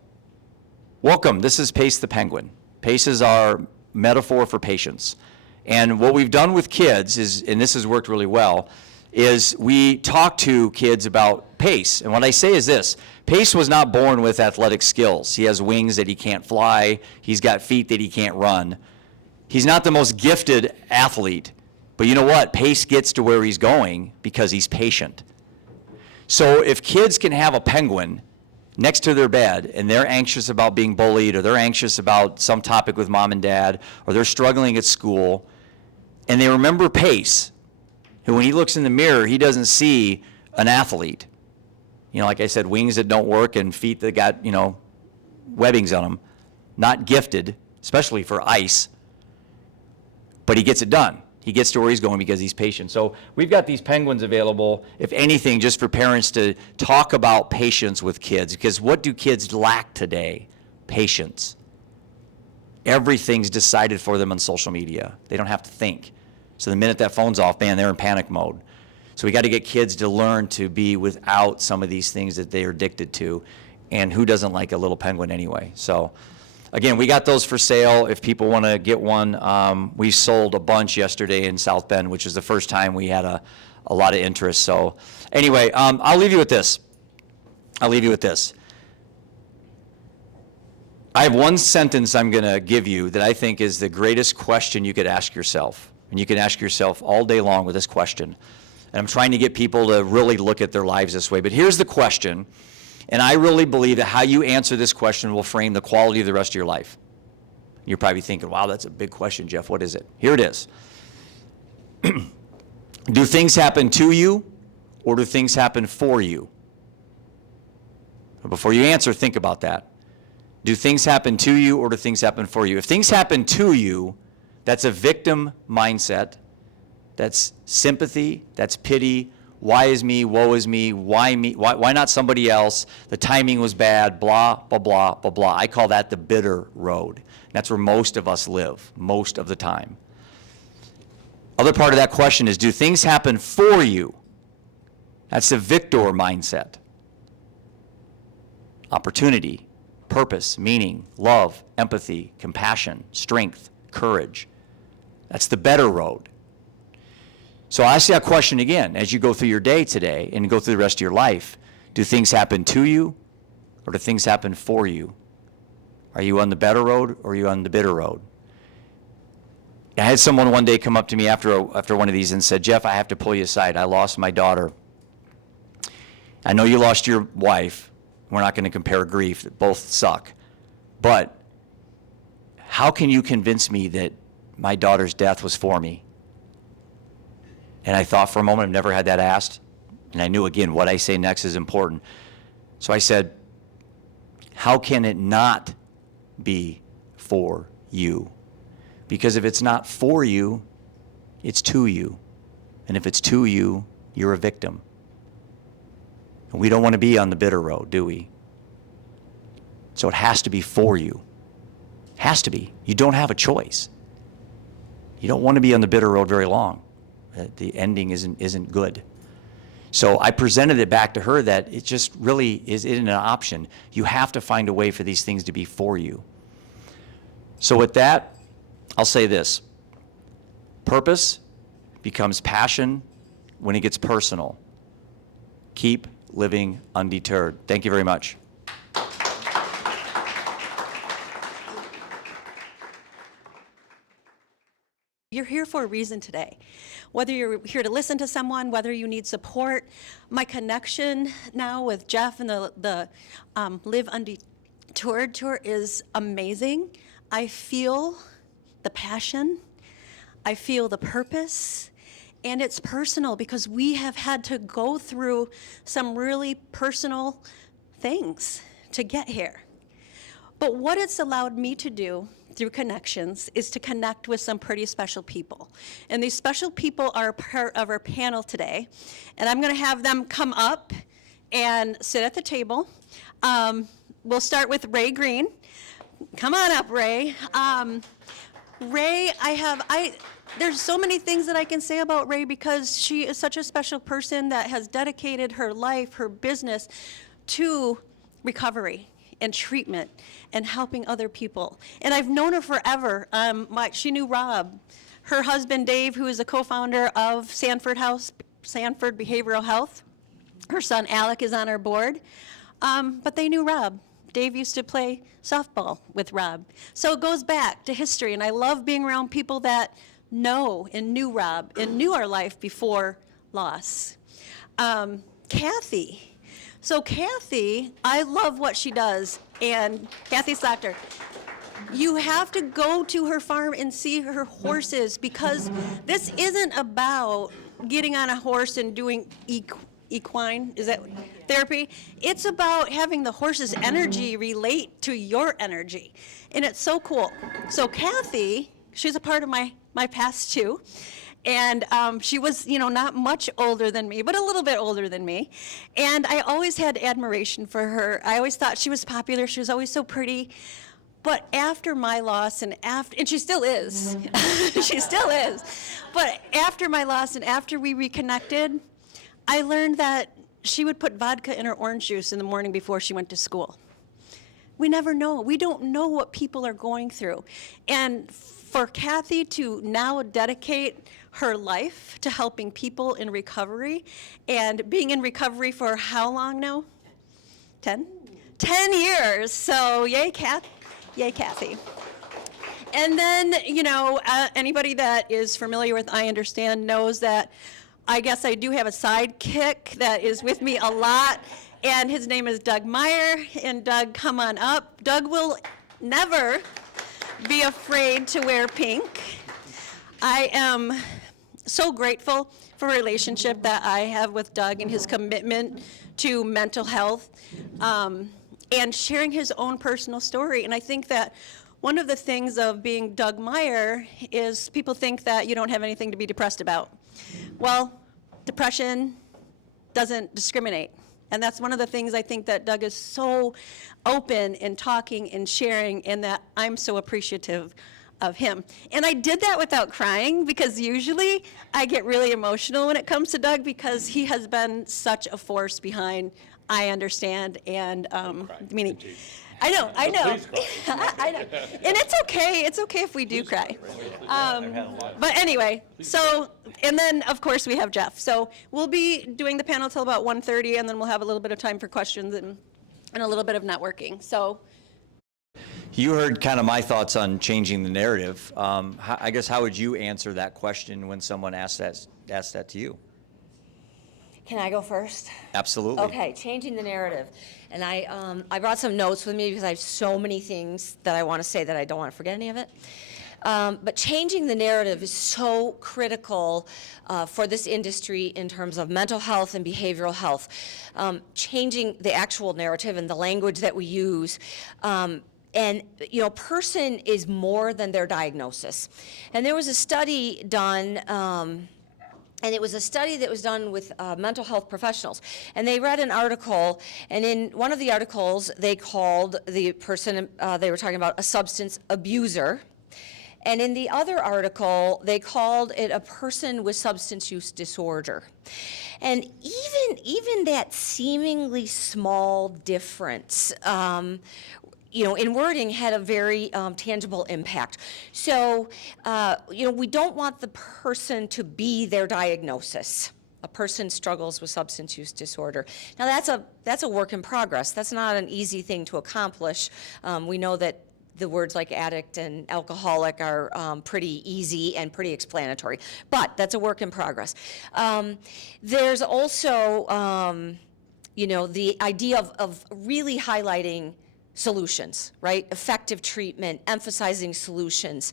welcome. This is Pace the Penguin. Pace is our metaphor for patience. And what we've done with kids is, and this has worked really well, is we talk to kids about Pace. And what I say is this: Pace was not born with athletic skills. He has wings that he can't fly. He's got feet that he can't run. He's not the most gifted athlete. But you know what? Pace gets to where he's going because he's patient. So if kids can have a penguin next to their bed and they're anxious about being bullied, or they're anxious about some topic with mom and dad, or they're struggling at school, and they remember Pace, who when he looks in the mirror, he doesn't see an athlete. Like I said, wings that don't work and feet that got, webbings on them. not gifted, especially for ice, but he gets it done. He gets to where he's going because he's patient. So we've got these penguins available, if anything, just for parents to talk about patience with kids. Because what do kids lack today? Patience. Everything's decided for them on social media. They don't have to think. So the minute that phone's off, man, they're in panic mode. So we got to get kids to learn to be without some of these things that they are addicted to. And who doesn't like a little penguin anyway? So again, we got those for sale if people want to get one. We sold a bunch yesterday in South Bend, which is the first time we had a lot of interest. So anyway, I'll leave you with this. I have one sentence I'm going to give you that I think is the greatest question you could ask yourself. And you can ask yourself all day long with this question. And I'm trying to get people to really look at their lives this way. But here's the question. And I really believe that how you answer this question will frame the quality of the rest of your life. You're probably thinking, wow, that's a big question, Jeff. What is it? Here it is. Do things happen to you, or do things happen for you? Before you answer, think about that. Do things happen to you, or do things happen for you? If things happen to you, that's a victim mindset. That's sympathy. That's pity. Why is me? Woe is me? Why me? Why not somebody else? The timing was bad. Blah, blah, blah, blah, blah. I call that the bitter road. That's where most of us live, most of the time. Other part of that question is, do things happen for you? That's the victor mindset. Opportunity, purpose, meaning, love, empathy, compassion, strength, courage. That's the better road. So I ask you that question again as you go through your day today and go through the rest of your life. Do things happen to you, or do things happen for you? Are you on the better road, or are you on the bitter road? I had someone one day come up to me after one of these and said, Jeff, I have to pull you aside. I lost my daughter. I know you lost your wife. We're not going to compare grief. Both suck. But how can you convince me that my daughter's death was for me? And I thought for a moment, I've never had that asked. And I knew, again, what I say next is important. So I said, how can it not be for you? Because if it's not for you, it's to you. And if it's to you, you're a victim. And we don't want to be on the bitter road, do we? So it has to be for you. Has to be. You don't have a choice. You don't want to be on the bitter road very long. The ending isn't good. So I presented it back to her that it just really isn't an option. You have to find a way for these things to be for you. So with that, I'll say this. Purpose becomes passion when it gets personal. Keep living undeterred. Thank you very much. You're here for a reason today. Whether you're here to listen to someone, whether you need support, my connection now with Jeff and the Live Undeterred tour is amazing. I feel the passion, I feel the purpose, and it's personal because we have had to go through some really personal things to get here. But what it's allowed me to do through connections is to connect with some pretty special people. And these special people are a part of our panel today. And I'm gonna have them come up and sit at the table. We'll start with Ray Green. Come on up, Ray. Ray, there's so many things that I can say about Ray because she is such a special person that has dedicated her life, her business to recovery and treatment and helping other people. And I've known her forever. She knew Rob, her husband Dave, who is a co-founder of Sanford Behavioral Health. Her son Alec is on our board, but they knew Rob. Dave used to play softball with Rob. So it goes back to history, and I love being around people that know and knew Rob and knew our life before loss. Kathy. So Kathy, I love what she does, and Kathy Slachter, you have to go to her farm and see her horses because this isn't about getting on a horse and doing equine, is that therapy? It's about having the horse's energy relate to your energy. And it's so cool. So Kathy, she's a part of my past too. And she was, not much older than me, but a little bit older than me. And I always had admiration for her. I always thought she was popular. She was always so pretty. But after my loss and she still is, she still is. But after my loss and after we reconnected, I learned that she would put vodka in her orange juice in the morning before she went to school. We never know. We don't know what people are going through. And for Kathy to now dedicate her life to helping people in recovery, and being in recovery for how long now? 10? 10 years. So yay, Kathy. And then, anybody that is familiar with I Understand knows that I guess I do have a sidekick that is with me a lot, and his name is Doug Meyer. And Doug, come on up. Doug will never be afraid to wear pink. I am so grateful for a relationship that I have with Doug and his commitment to mental health, and sharing his own personal story. And I think that one of the things of being Doug Meyer is people think that you don't have anything to be depressed about. Well, depression doesn't discriminate. And that's one of the things I think that Doug is so open in talking and sharing, and that I'm so appreciative of him. And I did that without crying, because usually I get really emotional when it comes to Doug, because he has been such a force behind I Understand, and meaning, I know, I know, and it's okay if we do cry. But anyway, so, and then of course we have Jeff. So we'll be doing the panel till about 1:30, and then we'll have a little bit of time for questions and a little bit of networking. So. You heard kind of my thoughts on changing the narrative. I guess how would you answer that question when someone asks that to you? Can I go first? Absolutely. Okay, changing the narrative. And I brought some notes with me because I have so many things that I want to say that I don't want to forget any of it. But changing the narrative is so critical for this industry in terms of mental health and behavioral health. Changing the actual narrative and the language that we use. Person is more than their diagnosis. And there was a study done, and it was a study that was done with mental health professionals. And they read an article, and in one of the articles, they called the person they were talking about a substance abuser. And in the other article, they called it a person with substance use disorder. And even that seemingly small difference, in wording had a very tangible impact. So, we don't want the person to be their diagnosis. A person struggles with substance use disorder. Now, that's a work in progress. That's not an easy thing to accomplish. We know that the words like addict and alcoholic are pretty easy and pretty explanatory, but that's a work in progress. There's also, the idea of really highlighting solutions, right? Effective treatment, emphasizing solutions.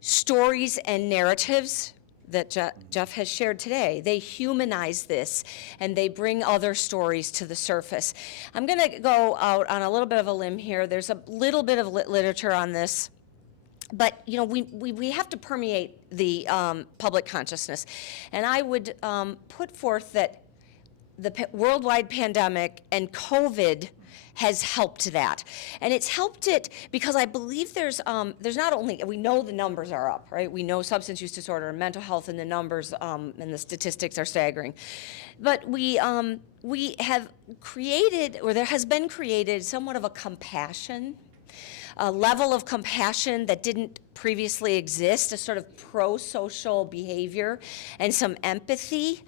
Stories and narratives that Jeff has shared today, they humanize this and they bring other stories to the surface. I'm going to go out on a little bit of a limb here. There's a little bit of literature on this. But, we have to permeate the public consciousness. And I would put forth that the worldwide pandemic and COVID has helped that. And it's helped it because I believe there's not only, we know the numbers are up, right? We know substance use disorder and mental health, and the numbers and the statistics are staggering. But we have created, or there has been created, somewhat of a compassion, a level of compassion that didn't previously exist, a sort of pro-social behavior and some empathy.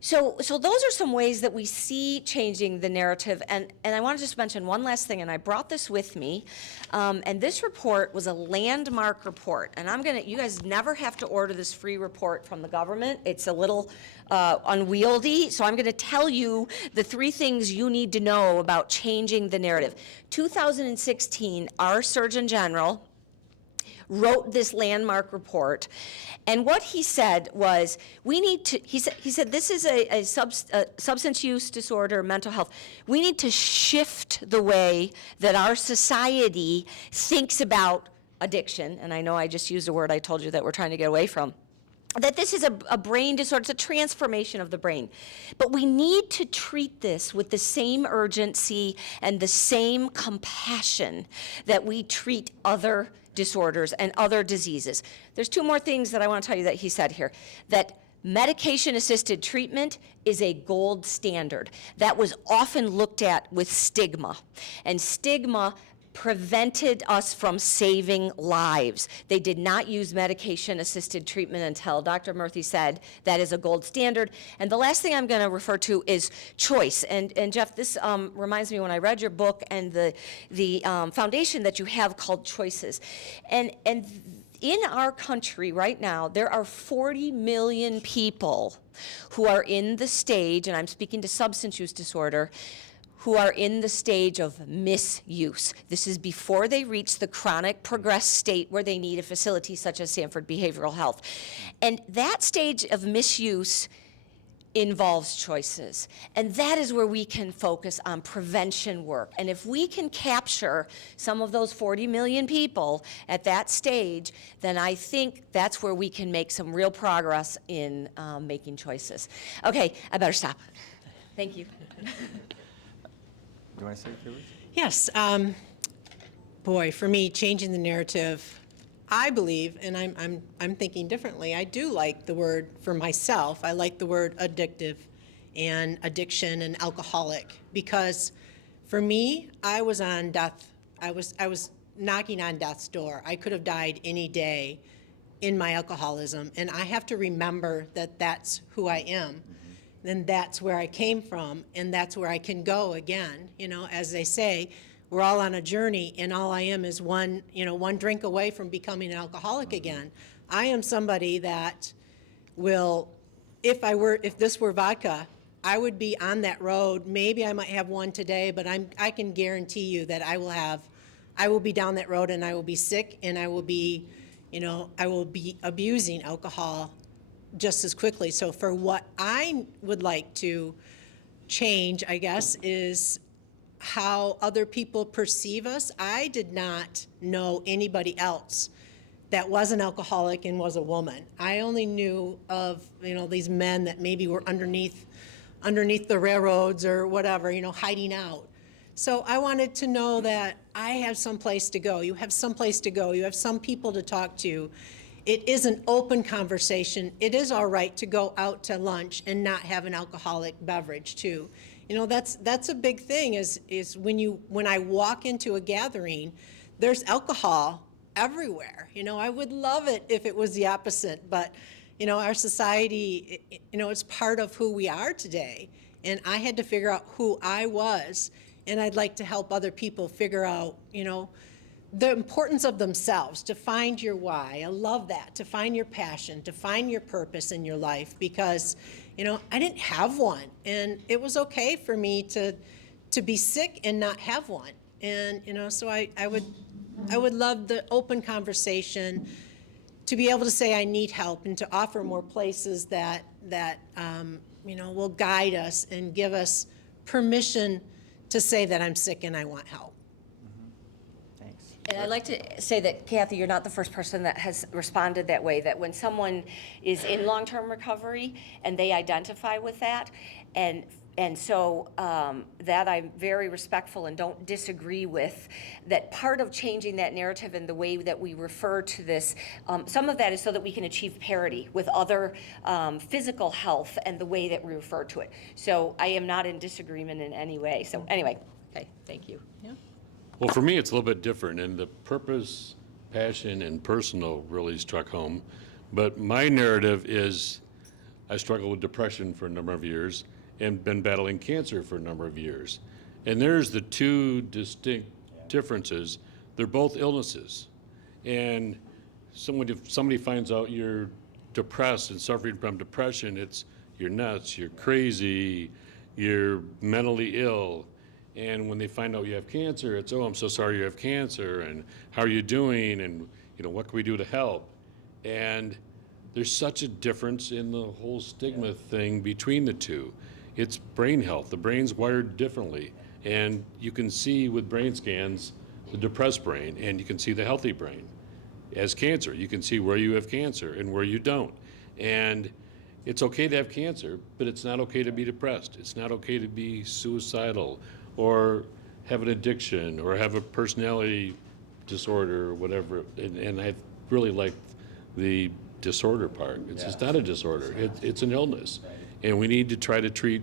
So those are some ways that we see changing the narrative. And I want to just mention one last thing, and I brought this with me. And this report was a landmark report. And you guys never have to order this free report from the government. It's a little unwieldy. So I'm going to tell you the 3 things you need to know about changing the narrative. 2016, our Surgeon General wrote this landmark report. And what he said was, we need to, he said this is a substance use disorder, mental health. We need to shift the way that our society thinks about addiction. And I know I just used a word I told you that we're trying to get away from. That this is a brain disorder, it's a transformation of the brain. But we need to treat this with the same urgency and the same compassion that we treat other disorders and other diseases. There's two more things that I want to tell you that he said here. That medication-assisted treatment is a gold standard. That was often looked at with stigma. And stigma prevented us from saving lives. They did not use medication-assisted treatment until Dr. Murthy said that is a gold standard. And the last thing I'm going to refer to is choice. And Jeff, this reminds me when I read your book and the foundation that you have called Choices. And in our country right now, there are 40 million people who are in the stage, and I'm speaking to substance use disorder, who are in the stage of misuse. This is before they reach the chronic progressed state where they need a facility such as Sanford Behavioral Health. And that stage of misuse involves choices. And that is where we can focus on prevention work. And if we can capture some of those 40 million people at that stage, then I think that's where we can make some real progress in making choices. Okay, I better stop. Thank you. Do you want to say a few words? Yes. Boy, for me, changing the narrative, I believe, and I'm thinking differently. I do like the word for myself. I like the word addictive and addiction and alcoholic, because for me, I was on death. I was knocking on death's door. I could have died any day in my alcoholism, and I have to remember that that's who I am. Then that's where I came from, and that's where I can go again. You know, as they say, we're all on a journey, and all I am is one drink away from becoming an alcoholic again. I am somebody that will, if this were vodka, I would be on that road. Maybe I might have one today, but I can guarantee you that I will be down that road, and I will be sick, and I will be abusing alcohol just as quickly. So for what I would like to change, I guess, is how other people perceive us. I did not know anybody else that was an alcoholic and was a woman. I only knew of, these men that maybe were underneath the railroads or whatever, hiding out. So I wanted to know that I have some place to go. You have some place to go. You have some people to talk to. It is an open conversation. It is all right to go out to lunch and not have an alcoholic beverage too. That's a big thing is when I walk into a gathering, there's alcohol everywhere. I would love it if it was the opposite, but our society, it's part of who we are today. And I had to figure out who I was, and I'd like to help other people figure out, the importance of themselves, to find your why. I love that, to find your passion, to find your purpose in your life, because, I didn't have one, and it was okay for me to be sick and not have one. And, so I would love the open conversation, to be able to say I need help, and to offer more places that will guide us and give us permission to say that I'm sick and I want help. And I'd like to say that, Kathy, you're not the first person that has responded that way, that when someone is in long-term recovery and they identify with that, and so that I'm very respectful and don't disagree with, that part of changing that narrative and the way that we refer to this, some of that is so that we can achieve parity with other physical health and the way that we refer to it. So I am not in disagreement in any way. So anyway, okay, thank you. Yeah. Well, for me, it's a little bit different, and the purpose, passion, and personal really struck home. But my narrative is I struggled with depression for a number of years and been battling cancer for a number of years. And there's the two distinct differences. They're both illnesses. And if somebody finds out you're depressed and suffering from depression, it's you're nuts, you're crazy, you're mentally ill. And when they find out you have cancer, it's, oh, I'm so sorry you have cancer, and how are you doing? And, what can we do to help? And there's such a difference in the whole stigma thing between the two. It's brain health. The brain's wired differently. And you can see with brain scans the depressed brain, and you can see the healthy brain. As cancer, you can see where you have cancer and where you don't. And it's okay to have cancer, but it's not okay to be depressed. It's not okay to be suicidal or have an addiction or have a personality disorder or whatever. And I really like the disorder part. It's not a disorder. It's an illness. And we need to try to treat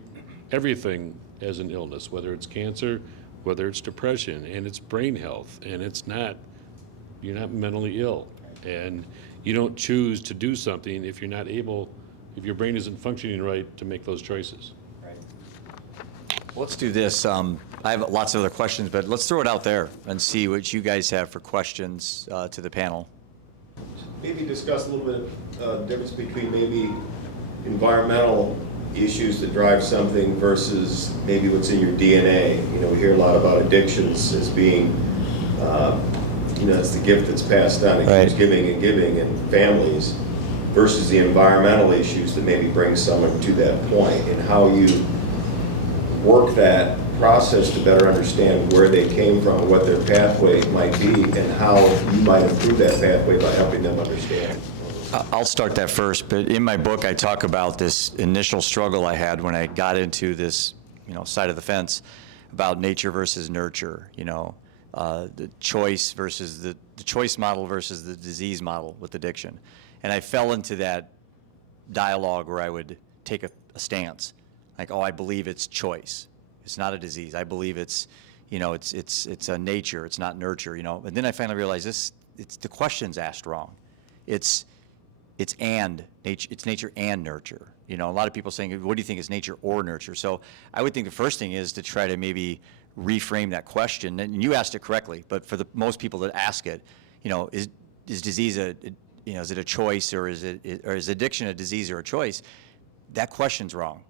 everything as an illness, whether it's cancer, whether it's depression, and it's brain health, and you're not mentally ill. And you don't choose to do something if your brain isn't functioning right to make those choices. Let's do this. I have lots of other questions, but let's throw it out there and see what you guys have for questions to the panel. Maybe discuss a little bit difference between maybe environmental issues that drive something versus maybe what's in your DNA. We hear a lot about addictions as being, it's the gift that's passed on. It keeps giving and giving, and families versus the environmental issues that maybe bring someone to that point, and how you work that process to better understand where they came from, what their pathway might be, and how you might improve that pathway by helping them understand. I'll start that first, but in my book I talk about this initial struggle I had when I got into this, side of the fence about nature versus nurture, the choice versus the choice model versus the disease model with addiction. And I fell into that dialogue where I would take a stance, like, I believe it's choice. It's not a disease. I believe it's, it's a nature. It's not nurture. And then I finally realized it's the question's asked wrong. It's nature and nurture. A lot of people saying, what do you think is nature or nurture? So I would think the first thing is to try to maybe reframe that question. And you asked it correctly, but for the most people that ask it, is disease is it a choice, or is addiction a disease or a choice? That question's wrong.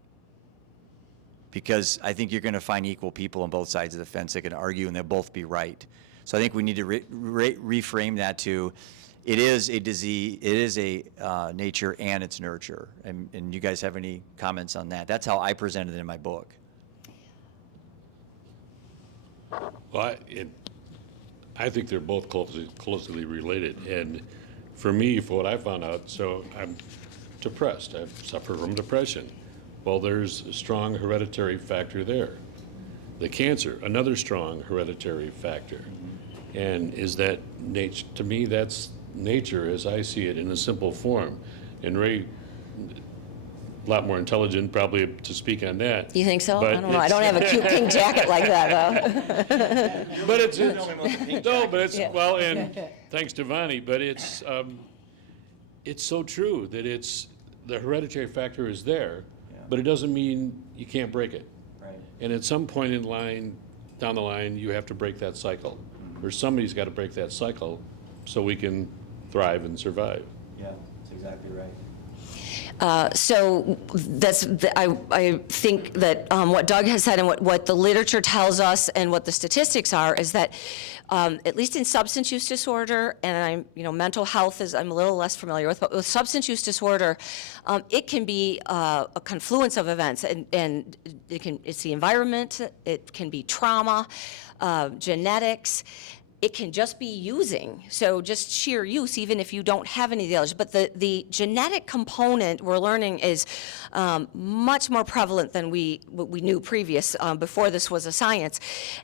Because I think you're going to find equal people on both sides of the fence that can argue, and they'll both be right. So I think we need to reframe that to, it is a disease, it is a nature and it's nurture. And you guys have any comments on that? That's how I presented it in my book. Well, I think they're both closely related. And for me, for what I found out, so I'm depressed. I've suffered from depression. Well, there's a strong hereditary factor there. The cancer, another strong hereditary factor. And is that nature? To me, that's nature as I see it in a simple form. And Ray, a lot more intelligent probably to speak on that. You think so? But I don't know. I don't have a cute pink jacket like that, though. But well, and thanks to Vonnie, but it's so true that the hereditary factor is there, but it doesn't mean you can't break it. Right. And at some point down the line, you have to break that cycle, or somebody's got to break that cycle so we can thrive and survive. Yeah, that's exactly right. So I think that what Doug has said and what the literature tells us and what the statistics are is that at least in substance use disorder, and mental health I'm a little less familiar with, but with substance use disorder, it can be a confluence of events, and it's the environment, it can be trauma, genetics. It can just be using, so just sheer use, even if you don't have any of the others. But the genetic component we're learning is much more prevalent than what we knew before this was a science.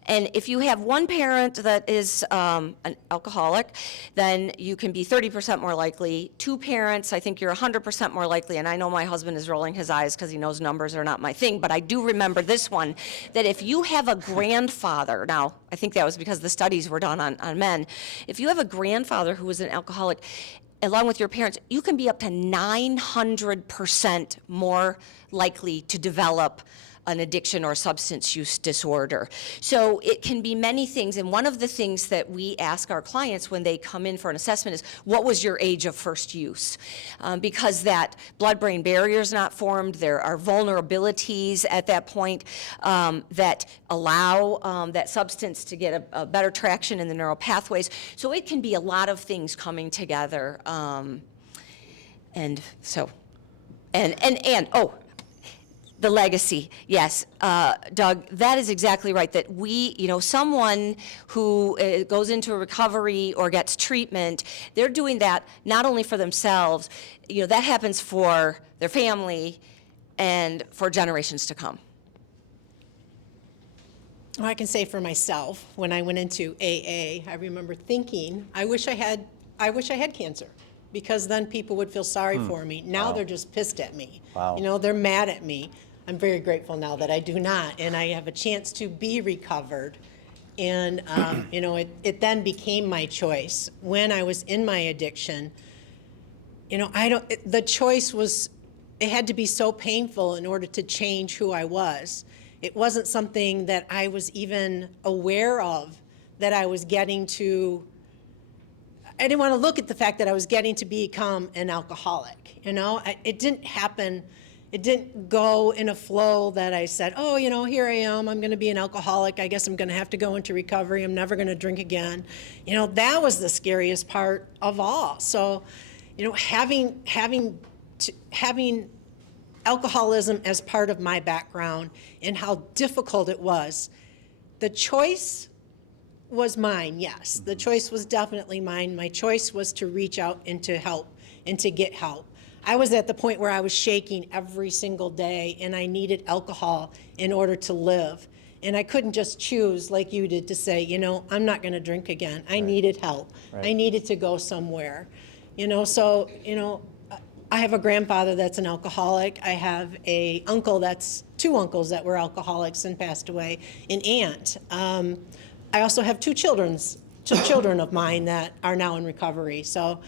And if you have one parent that is an alcoholic, then you can be 30% more likely. Two parents, I think you're 100% more likely. And I know my husband is rolling his eyes because he knows numbers are not my thing, but I do remember this one, that if you have a grandfather, now I think that was because the studies were done on men. If you have a grandfather who was an alcoholic, along with your parents, you can be up to 900% more likely to develop an addiction or substance use disorder. So it can be many things, and one of the things that we ask our clients when they come in for an assessment is, what was your age of first use? Because that blood-brain barrier is not formed, there are vulnerabilities at that point that allow that substance to get a better traction in the neural pathways. So it can be a lot of things coming together. And so, oh, the legacy, yes, Doug, that is exactly right, that someone who goes into a recovery or gets treatment, they're doing that not only for themselves, that happens for their family and for generations to come. Well, I can say for myself, when I went into AA, I remember thinking, I wish I had cancer, because then people would feel sorry for me. Now they're just pissed at me. Wow. They're mad at me. I'm very grateful now that I do not, and I have a chance to be recovered. And it then became my choice when I was in my addiction. The choice was, it had to be so painful in order to change who I was. It wasn't something that I was even aware of, that I was getting to. I didn't want to look at the fact that I was getting to become an alcoholic. It didn't happen. It didn't go in a flow that I said, oh, here I am. I'm going to be an alcoholic. I guess I'm going to have to go into recovery. I'm never going to drink again. That was the scariest part of all. So, having alcoholism as part of my background and how difficult it was, the choice was mine, yes. The choice was definitely mine. My choice was to reach out and to help and to get help. I was at the point where I was shaking every single day, and I needed alcohol in order to live. And I couldn't just choose, like you did, to say, I'm not going to drink again. I needed help. Right. I needed to go somewhere. I have a grandfather that's an alcoholic. I have two uncles that were alcoholics and passed away, an aunt. I also have two children of mine that are now in recovery. So,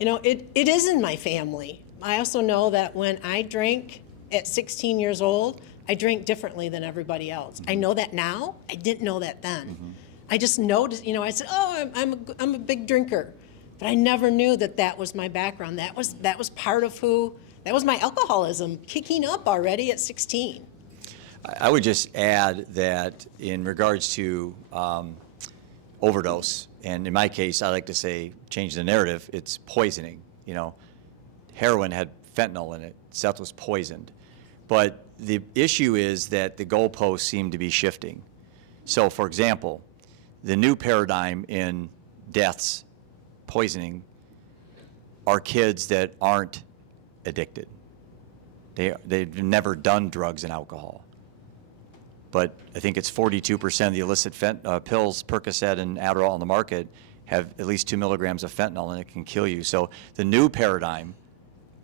it is in my family. I also know that when I drank at 16 years old, I drank differently than everybody else. I know that now. I didn't know that then. I just noticed, I said, oh, I'm a big drinker. But I never knew that was my background. That was part of that was my alcoholism kicking up already at 16. I would just add that in regards to overdose, and in my case, I like to say, change the narrative, it's poisoning. Heroin had fentanyl in it. Seth was poisoned. But the issue is that the goalposts seem to be shifting. So, for example, the new paradigm in deaths, poisoning, are kids that aren't addicted. They've never done drugs and alcohol. But I think it's 42% of the illicit pills, Percocet and Adderall on the market, have at least 2 milligrams of fentanyl, and it can kill you. So the new paradigm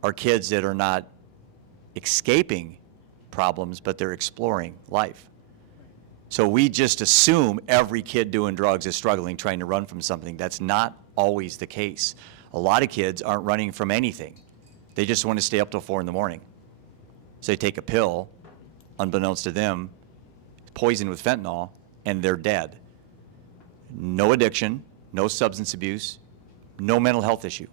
are kids that are not escaping problems, but they're exploring life. So we just assume every kid doing drugs is struggling, trying to run from something. That's not always the case. A lot of kids aren't running from anything. They just want to stay up till 4 in the morning. So they take a pill, unbeknownst to them, poisoned with fentanyl, and they're dead. No addiction, no substance abuse, no mental health issue.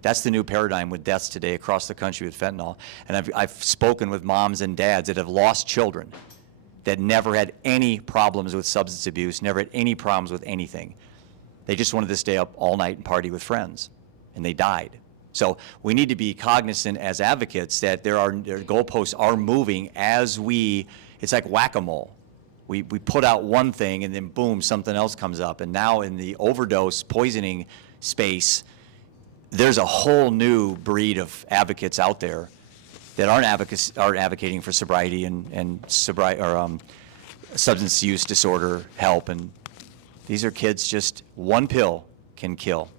That's the new paradigm with deaths today across the country with fentanyl. And I've spoken with moms and dads that have lost children that never had any problems with substance abuse, never had any problems with anything. They just wanted to stay up all night and party with friends, and they died. So we need to be cognizant as advocates that their goalposts are moving as it's like whack-a-mole. We put out one thing, and then boom, something else comes up. And now in the overdose poisoning space, there's a whole new breed of advocates out there that aren't advocating for sobriety and substance use disorder help. And these are kids, just one pill can kill.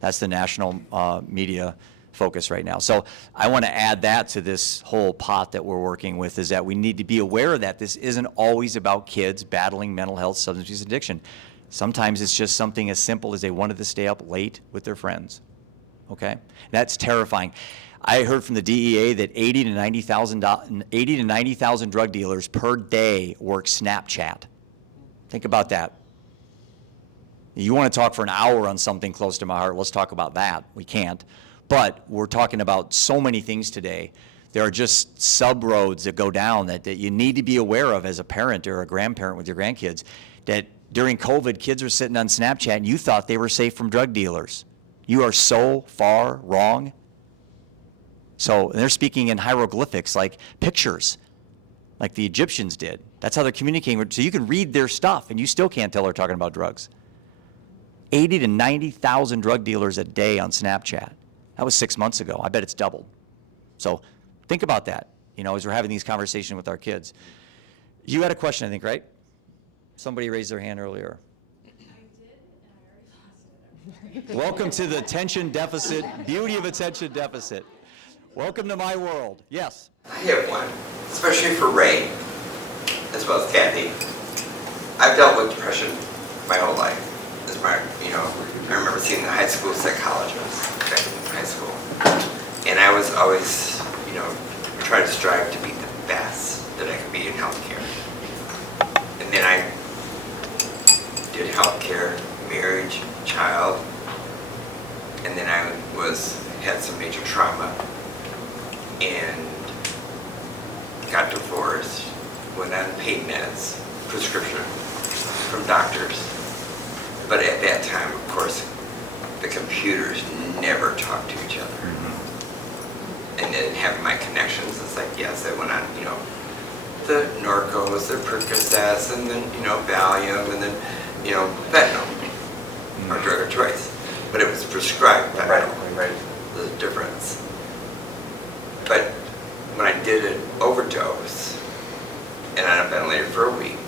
That's the national media focus right now. So I want to add that to this whole pot that we're working with, is that we need to be aware of that. This isn't always about kids battling mental health, substance use addiction. Sometimes it's just something as simple as they wanted to stay up late with their friends. Okay? That's terrifying. I heard from the DEA that 80 to 90,000 drug dealers per day work Snapchat. Think about that. You want to talk for an hour on something close to my heart, let's talk about that. We can't. But we're talking about so many things today. There are just sub-roads that go down that you need to be aware of as a parent or a grandparent with your grandkids, that during COVID, kids are sitting on Snapchat and you thought they were safe from drug dealers. You are so far wrong. So they're speaking in hieroglyphics, like pictures, like the Egyptians did. That's how they're communicating. So you can read their stuff and you still can't tell they're talking about drugs. 80 to 90,000 drug dealers a day on Snapchat. That was 6 months ago. I bet it's doubled. So think about that, as we're having these conversations with our kids. You had a question, I think, right? Somebody raised their hand earlier. I did, and I already lost it. Welcome to the attention deficit, beauty of attention deficit. Welcome to my world. Yes. I have one, especially for Ray, as well as Kathy. I've dealt with depression my whole life. I remember seeing the high school psychologist back in high school. And I was always, trying to strive to be the best that I could be in healthcare. And then I did healthcare, marriage, child, and then I had some major trauma and got divorced, went on pain meds, prescription from doctors. But at that time, of course, the computers never talked to each other. And then having my connections, it's like, yes, I went on, the Norcos, the Percocets, and then, Valium, and then, fentanyl, our drug of choice. But it was prescribed fentanyl. Right. There's a difference. But when I did an overdose, and on a ventilator for a week,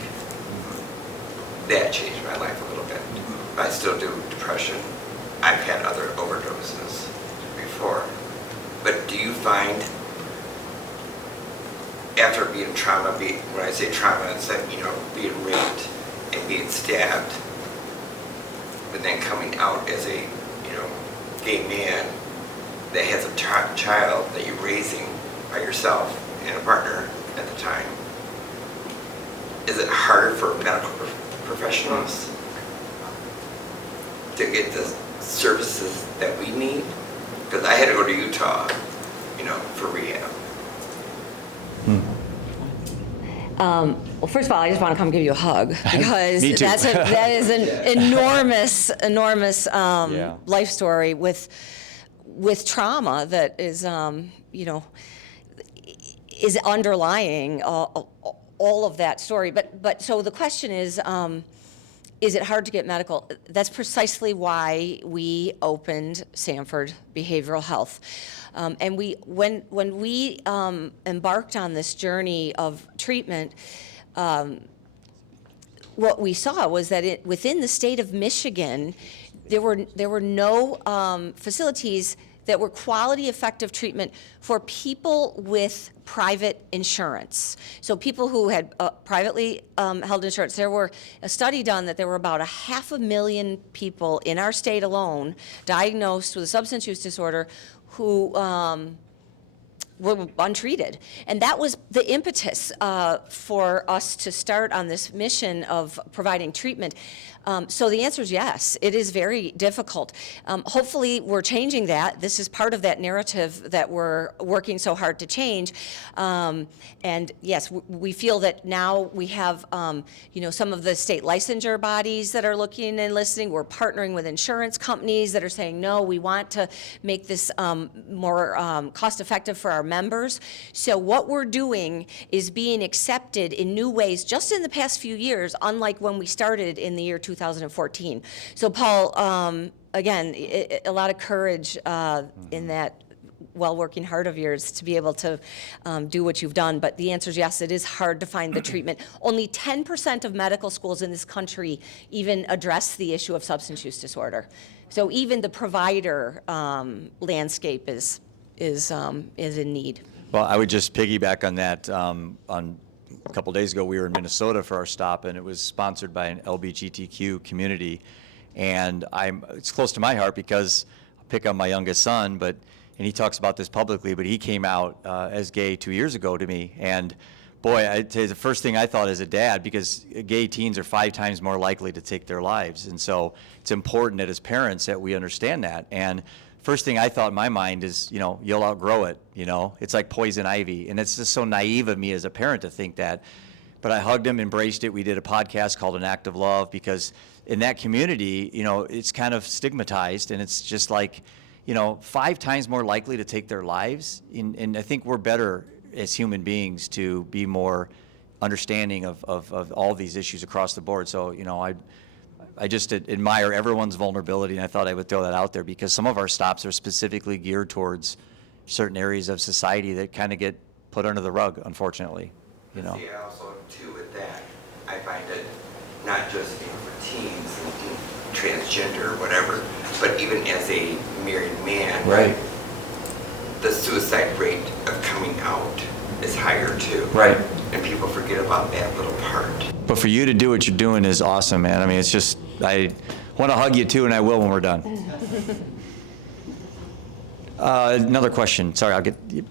that changed my life a little bit. I still do depression. I've had other overdoses before. But do you find, after being trauma, when I say trauma, it's like, being raped and being stabbed, but then coming out as a, gay man that has a child that you're raising by yourself and a partner at the time, is it harder for medical professionals to get the services that we need? Because I had to go to Utah, for rehab. Well, first of all, I just want to come give you a hug because Me too. that is an enormous life story with trauma that is is underlying all of that story. But so the question is it hard to get medical? That's precisely why we opened Sanford Behavioral Health. And when we embarked on this journey of treatment, what we saw was that within the state of Michigan, there were no facilities that were quality, effective treatment for people with private insurance. So people who had privately held insurance. There were a study done that there were about 500,000 people in our state alone diagnosed with a substance use disorder who were untreated. And that was the impetus for us to start on this mission of providing treatment. So the answer is yes, it is very difficult. Hopefully we're changing that. This is part of that narrative that we're working so hard to change. And yes, we feel that now we have some of the state licensure bodies that are looking and listening. We're partnering with insurance companies that are saying, no, we want to make this more cost effective for our members. So what we're doing is being accepted in new ways just in the past few years, unlike when we started in the year 2014. So Paul, again, a lot of courage in that while working hard of yours to be able to do what you've done. But the answer is yes, it is hard to find the treatment. Only 10% of medical schools in this country even address the issue of substance use disorder. So even the provider landscape is in need. Well, I would just piggyback on that. On a couple days ago, we were in Minnesota for our stop, and it was sponsored by an LGBTQ community. And it's close to my heart because I pick on my youngest son, but and he talks about this publicly, but he came out as gay 2 years ago to me. And boy, I'd say the first thing I thought as a dad, because gay teens are 5 times more likely to take their lives. And so it's important that as parents that we understand that. And first thing I thought in my mind is, you'll outgrow it, It's like poison ivy. And it's just so naive of me as a parent to think that. But I hugged him, embraced it. We did a podcast called An Act of Love, because in that community, it's kind of stigmatized, and it's just like, 5 times more likely to take their lives. And I think we're better as human beings to be more understanding of all these issues across the board. So, I just admire everyone's vulnerability, and I thought I would throw that out there, because some of our stops are specifically geared towards certain areas of society that kind of get put under the rug, unfortunately, See, I also, too, with that, I find it not just for teens and transgender or whatever, but even as a married man, Right. the suicide rate of coming out is higher too. Right. And people forget about that little part. But for you to do what you're doing is awesome, man. I mean, it's just, I want to hug you too, and I will when we're done. Another question. Sorry, I'll get you.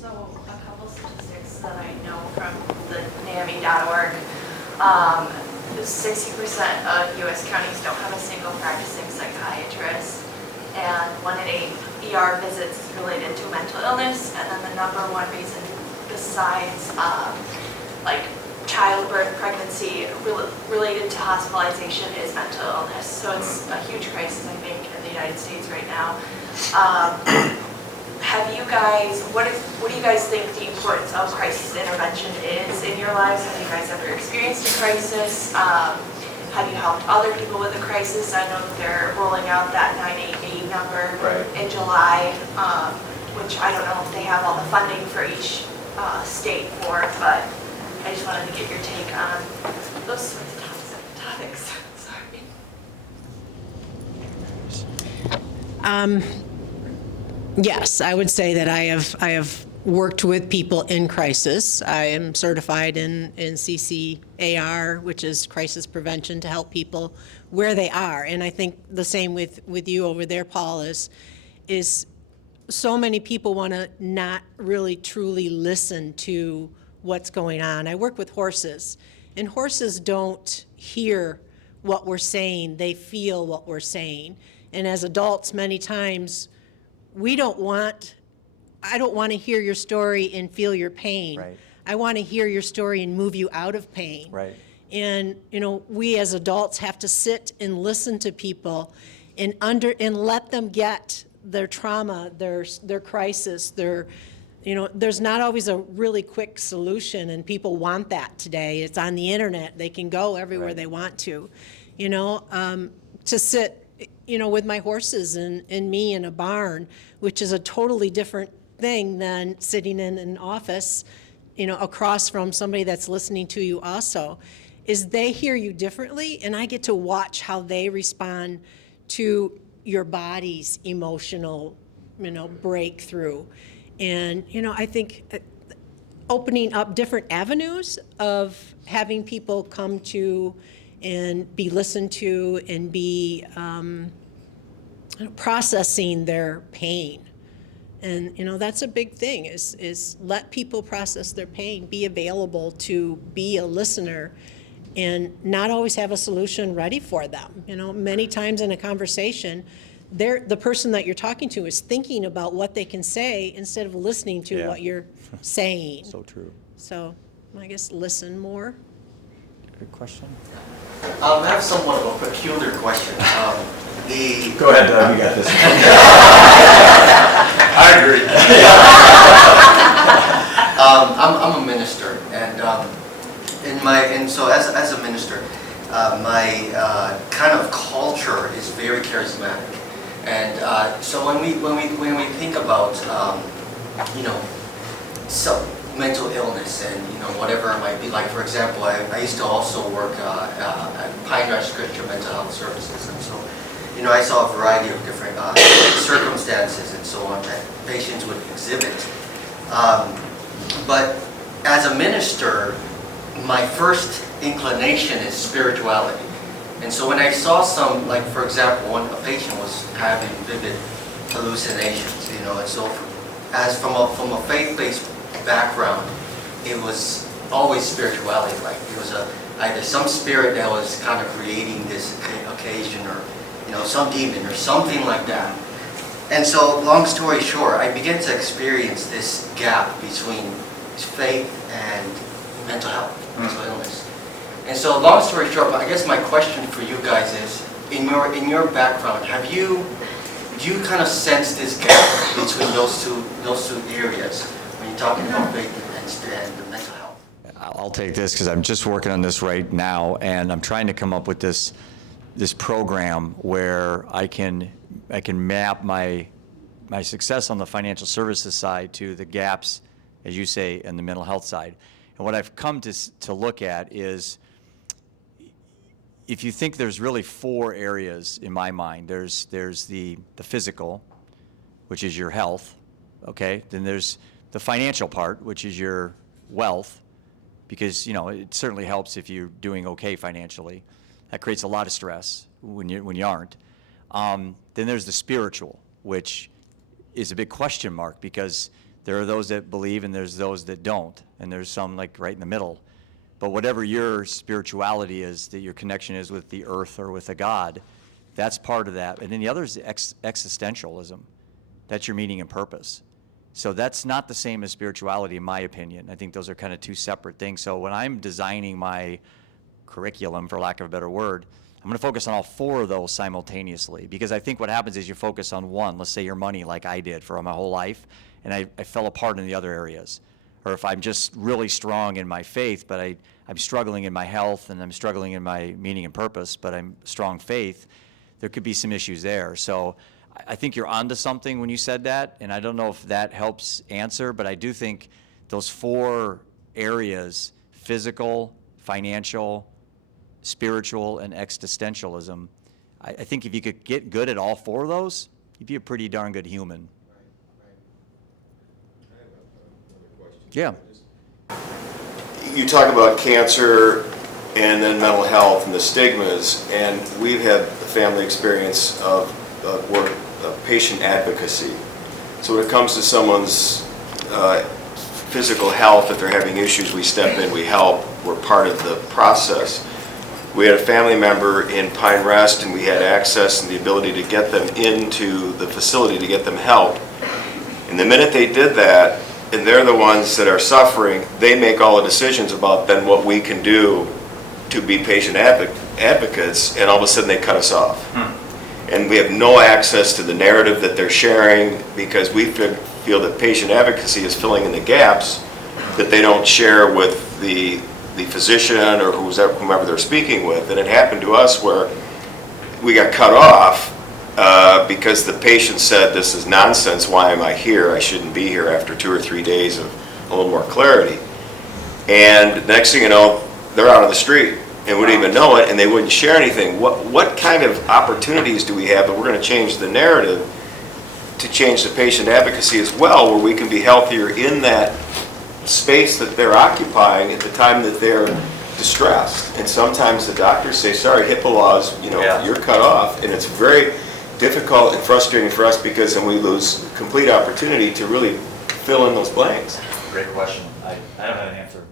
So a couple statistics that I know from the NAMI.org. 60% of U.S. counties don't have a single practicing psychiatrist, and 1 in 8 ER visits is related to mental illness, and then the number one reason besides like childbirth, pregnancy, related to hospitalization is mental illness. So it's a huge crisis, I think, in the United States right now. Have you guys, what do you guys think the importance of crisis intervention is in your lives? Have you guys ever experienced a crisis? Have you helped other people with a crisis? I know that they're rolling out that 988 number in July, which I don't know if they have all the funding for each state for, but I just wanted to get your take on those sorts of topics. Sorry. Yes, I would say that I have worked with people in crisis. I am certified in CCAR, which is crisis prevention, to help people where they are. And I think the same with you over there, Paul, is so many people want to not really truly listen to what's going on. I work with horses, and horses don't hear what we're saying. They feel what we're saying. And as adults, many times, I don't want to hear your story and feel your pain. Right. I want to hear your story and move you out of pain. Right. And, we as adults have to sit and listen to people and let them get their trauma, their crisis, there's not always a really quick solution, and people want that today. It's on the internet. They can go everywhere they want to, to sit with my horses and me in a barn, which is a totally different thing than sitting in an office, across from somebody that's listening to you also, is they hear you differently, and I get to watch how they respond to your body's emotional, breakthrough. And, I think opening up different avenues of having people come to and be listened to and be processing their pain. And, that's a big thing, is let people process their pain, be available to be a listener, and not always have a solution ready for them. Many times in a conversation, the person that you're talking to is thinking about what they can say instead of listening to what you're saying. So true. So I guess listen more. Good question. I have somewhat of a peculiar question. Go ahead, Doug, you got this. I agree. I'm a minister, and so as a minister, my kind of culture is very charismatic, and so when we think about some mental illness and whatever it might be, like for example, I used to also work at Pine Ridge Christian Mental Health Services, and so I saw a variety of different circumstances and so on that patients would exhibit. But as a minister, my first inclination is spirituality. And so when I saw some, like for example, when a patient was having vivid hallucinations, you know, and so as from a faith-based background, it was always spirituality, like it was either some spirit that was kind of creating this occasion, or, you know, some demon or something like that. And so, long story short, I began to experience this gap between faith and mental health, mental illness. And so, long story short, I guess my question for you guys is, in your background, do you kind of sense this gap between those two areas when you're talking about faith and mental health? I'll take this because I'm just working on this right now, and I'm trying to come up with this program where I can map my success on the financial services side to the gaps, as you say, in the mental health side. And what I've come to look at is, if you think there's really 4 areas in my mind, there's the physical, which is your health, okay? Then there's the financial part, which is your wealth, because, you know, it certainly helps if you're doing okay financially. That creates a lot of stress when you aren't. Then there's the spiritual, which is a big question mark, because there are those that believe and there's those that don't, and there's some like right in the middle. But whatever your spirituality is, that your connection is with the earth or with a God, that's part of that. And then the other is existentialism. That's your meaning and purpose. So that's not the same as spirituality, in my opinion. I think those are kind of 2 separate things. So when I'm designing my curriculum, for lack of a better word, I'm going to focus on all 4 of those simultaneously, because I think what happens is you focus on one, let's say your money, like I did for my whole life, and I fell apart in the other areas. Or if I'm just really strong in my faith, but I'm struggling in my health, and I'm struggling in my meaning and purpose, but I'm strong faith, there could be some issues there. So I think you're onto something when you said that, and I don't know if that helps answer, but I do think those 4 areas, physical, financial, spiritual, and existentialism, I think if you could get good at all 4 of those, you'd be a pretty darn good human. Yeah. You talk about cancer and then mental health and the stigmas, and we've had the family experience of work of patient advocacy. So when it comes to someone's physical health, if they're having issues, we step in, we help, we're part of the process. We had a family member in Pine Rest, and we had access and the ability to get them into the facility to get them help. And the minute they did that, and they're the ones that are suffering, they make all the decisions about then what we can do to be patient advocates, and all of a sudden they cut us off. And we have no access to the narrative that they're sharing, because we feel that patient advocacy is filling in the gaps that they don't share with the physician or whomever they're speaking with. And it happened to us where we got cut off because the patient said, "This is nonsense, why am I here? I shouldn't be here," after 2 or 3 days of a little more clarity. And next thing you know, they're out on the street and wouldn't even know it, and they wouldn't share anything. What kind of opportunities do we have that we're going to change the narrative to change the patient advocacy as well, where we can be healthier in that space that they're occupying at the time that they're distressed? And sometimes the doctors say, "Sorry, HIPAA laws, you're cut off," and it's very difficult and frustrating for us, because then we lose complete opportunity to really fill in those blanks. Great question. I don't have an answer.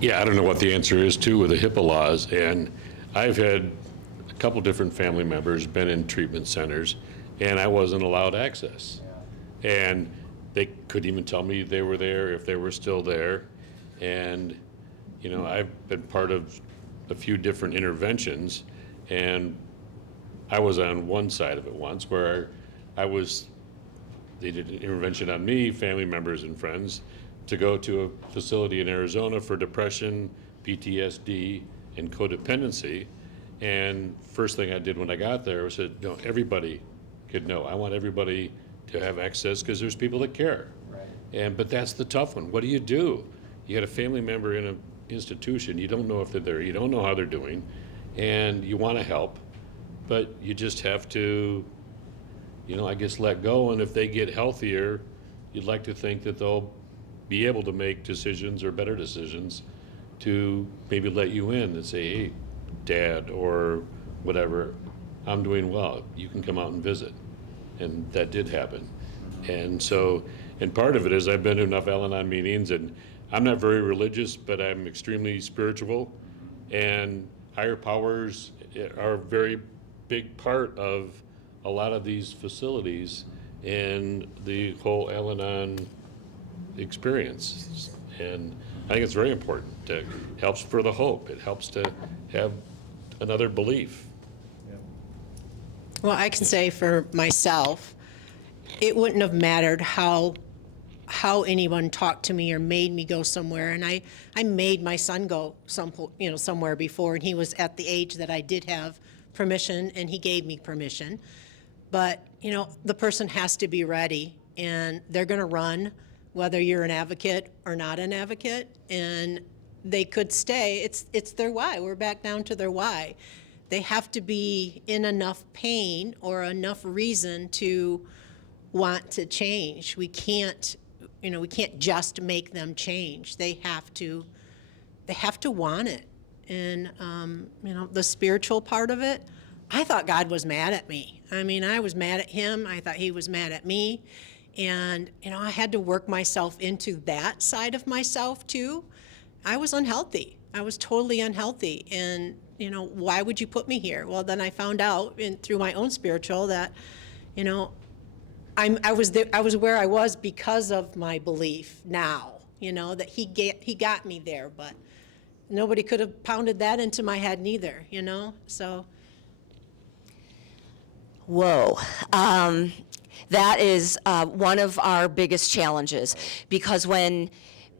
Yeah, I don't know what the answer is too with the HIPAA laws, and I've had a couple different family members been in treatment centers, and I wasn't allowed access. And they couldn't even tell me they were there, if they were still there. And, I've been part of a few different interventions, and I was on one side of it once where they did an intervention on me, family members and friends, to go to a facility in Arizona for depression, PTSD, and codependency. And first thing I did when I got there was said, everybody could know. I want everybody to have access, because there's people that care. Right. But that's the tough one. What do? You got a family member in an institution. You don't know if they're there. You don't know how they're doing, and you want to help, but you just have to, I guess, let go. And if they get healthier, you'd like to think that they'll be able to make decisions, or better decisions, to maybe let you in and say, "Hey, Dad," or whatever, "I'm doing well. You can come out and visit." and that did happen. And so, and part of it is I've been to enough Al-Anon meetings, and I'm not very religious, but I'm extremely spiritual, and higher powers are a very big part of a lot of these facilities and the whole Al-Anon experience. And I think it's very important. It helps for the hope. It helps to have another belief. Well, I can say for myself, it wouldn't have mattered how anyone talked to me or made me go somewhere. And I made my son go somewhere before, and he was at the age that I did have permission, and he gave me permission. But, the person has to be ready, and they're going to run whether you're an advocate or not an advocate, and they could stay. It's their why. We're back down to their why. They have to be in enough pain or enough reason to want to change. We can't just make them change. They have to want it. And, the spiritual part of it, I thought God was mad at me. I mean, I was mad at him. I thought he was mad at me. And, I had to work myself into that side of myself too. I was unhealthy. I was totally unhealthy. And, why would you put me here? Well, then I found out through my own spiritual that, I was where I was because of my belief now, that he got me there, but nobody could have pounded that into my head neither, so. Whoa. That is one of our biggest challenges, because when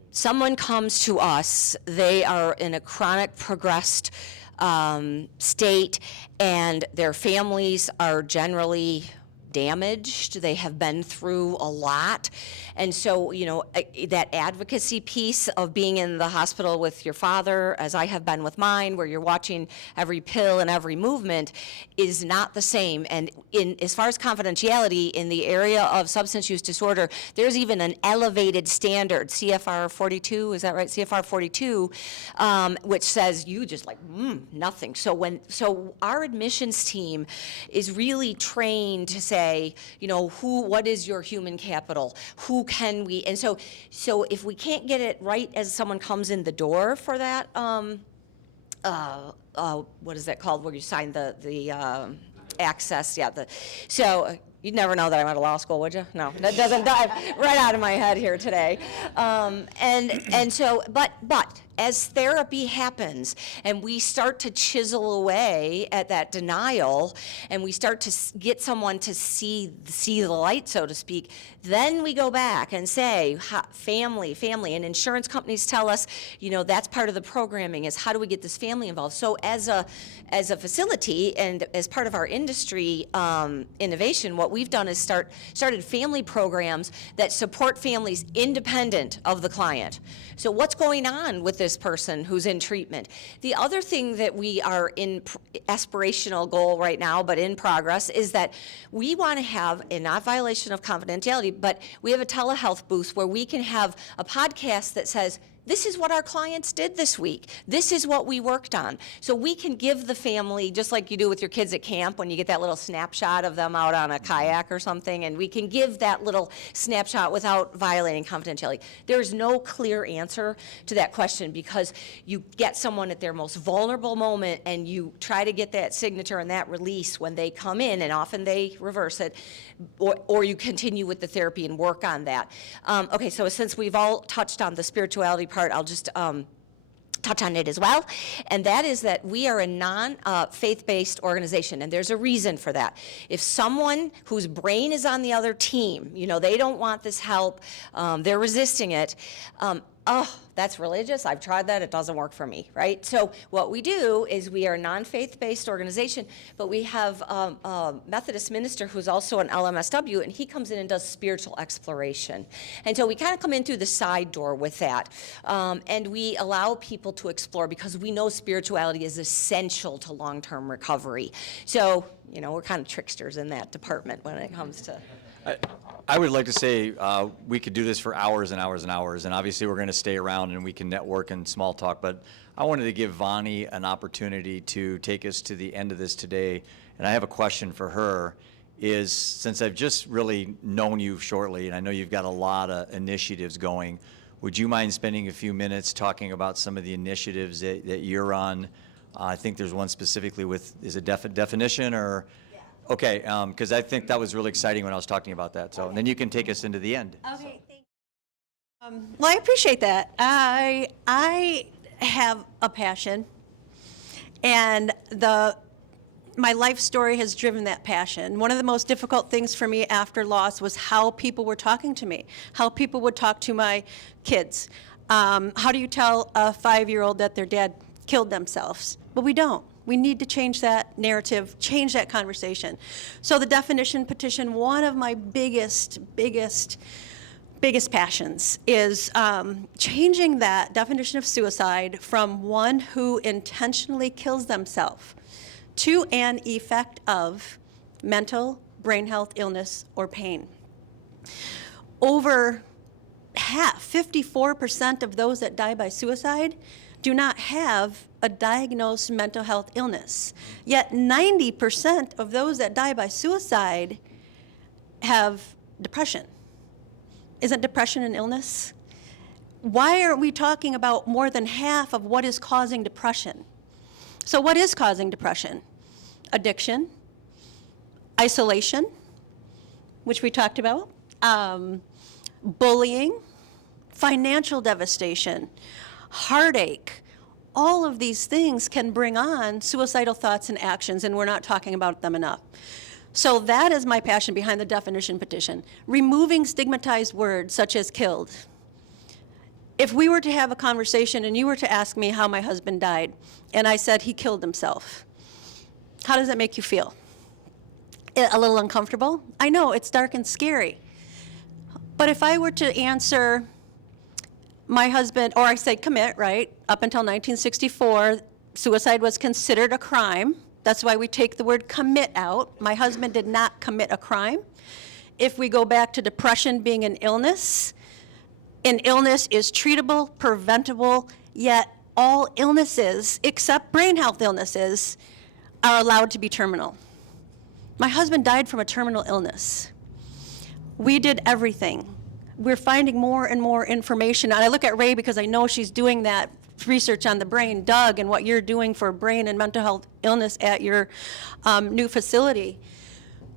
someone comes to us, they are in a chronic progressed state, and their families are generally damaged. They have been through a lot. And so, that advocacy piece of being in the hospital with your father, as I have been with mine, where you're watching every pill and every movement, is not the same. And as far as confidentiality in the area of substance use disorder, there's even an elevated standard, CFR 42, is that right? CFR 42, which says you just nothing. So our admissions team is really trained to say, what is your human capital? Who can we, and so if we can't get it right as someone comes in the door for that, what is that called, where you sign the access, you'd never know that I went to law school, would you? No, that doesn't dive right out of my head here today. And so, but as therapy happens and we start to chisel away at that denial, and we start to get someone to see the light, so to speak, then we go back and say, family, and insurance companies tell us, that's part of the programming, is how do we get this family involved? So as a facility and as part of our industry innovation, what we've done is started family programs that support families independent of the client. So what's going on with this person who's in treatment? The other thing that we are in aspirational goal right now, but in progress, is that we want to have, in not violation of confidentiality, but we have a telehealth booth where we can have a podcast that says, this is what our clients did this week. This is what we worked on. So we can give the family, just like you do with your kids at camp when you get that little snapshot of them out on a kayak or something, and we can give that little snapshot without violating confidentiality. There's no clear answer to that question, because you get someone at their most vulnerable moment and you try to get that signature and that release when they come in, and often they reverse it, or you continue with the therapy and work on that. Okay, so since we've all touched on the spirituality part, I'll just touch on it as well, and that is that we are a non-faith-based organization, and there's a reason for that. If someone whose brain is on the other team, they don't want this help, they're resisting it, that's religious, I've tried that, it doesn't work for me, right? So what we do is we are a non-faith-based organization, but we have a Methodist minister who's also an LMSW, and he comes in and does spiritual exploration. And so we kind of come in through the side door with that. And we allow people to explore, because we know spirituality is essential to long-term recovery. So, we're kind of tricksters in that department when it comes to... I would like to say we could do this for hours and hours and hours, and obviously we're going to stay around and we can network and small talk, but I wanted to give Vani an opportunity to take us to the end of this today, and I have a question for her. is, since I've just really known you shortly, and I know you've got a lot of initiatives going, would you mind spending a few minutes talking about some of the initiatives that you're on? I think there's one specifically with, is it definition or? Yeah. Okay, because I think that was really exciting when I was talking about that. So, and then you can take us into the end. Okay, thank you. Well, I appreciate that. I have a passion, and my life story has driven that passion. One of the most difficult things for me after loss was how people were talking to me, how people would talk to my kids. How do you tell a 5-year-old that their dad killed themselves? But we don't. We need to change that narrative, change that conversation. So the definition petition, one of my biggest passions is changing that definition of suicide from one who intentionally kills themselves to an effect of mental, brain health, illness, or pain. Over half, 54% of those that die by suicide do not have a diagnosed mental health illness. Yet 90% of those that die by suicide have depression. Isn't depression an illness? Why aren't we talking about more than half of what is causing depression? So what is causing depression? Addiction, isolation, which we talked about, bullying, financial devastation, heartache. All of these things can bring on suicidal thoughts and actions, and we're not talking about them enough. So that is my passion behind the definition petition, removing stigmatized words such as killed. If we were to have a conversation and you were to ask me how my husband died, and I said he killed himself, how does that make you feel? A little uncomfortable? I know, it's dark and scary. But if I were to answer my husband, or I say commit, right? Up until 1964, suicide was considered a crime. That's why we take the word commit out. My husband did not commit a crime. If we go back to depression being an illness is treatable, preventable, yet all illnesses, except brain health illnesses, are allowed to be terminal. My husband died from a terminal illness. We did everything. We're finding more and more information. And I look at Ray because I know she's doing that research on the brain, Doug, and what you're doing for brain and mental health illness at your new facility.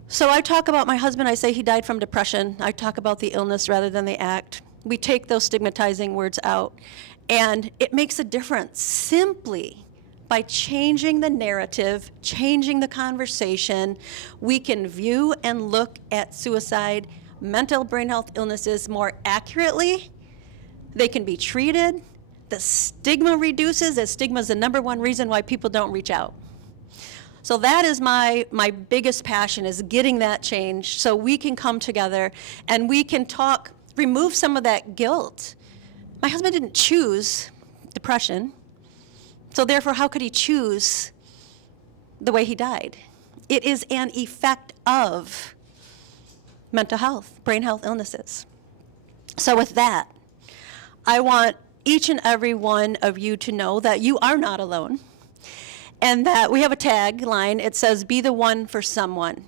So I talk about my husband, I say he died from depression. I talk about the illness rather than the act. We take those stigmatizing words out, and it makes a difference simply by changing the narrative, changing the conversation. We can view and look at suicide, mental brain health illnesses more accurately. They can be treated. The stigma reduces, as stigma is the #1 reason why people don't reach out. So that is my biggest passion, is getting that change so we can come together and we can talk, remove some of that guilt. My husband didn't choose depression, so therefore how could he choose the way he died? It is an effect of mental health, brain health illnesses. So with that, I want each and every one of you to know that you are not alone, and that we have a tagline. It says, be the one for someone.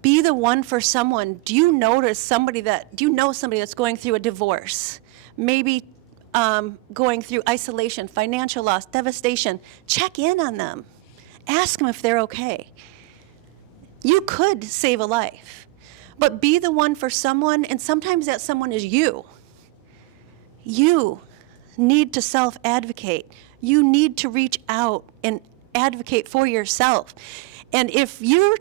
Be the one for someone. Do you know somebody that's going through a divorce? Maybe going through isolation, financial loss, devastation? Check in on them. Ask them if they're okay. You could save a life, but be the one for someone, and sometimes that someone is you. You need to self-advocate. You need to reach out and advocate for yourself. And if your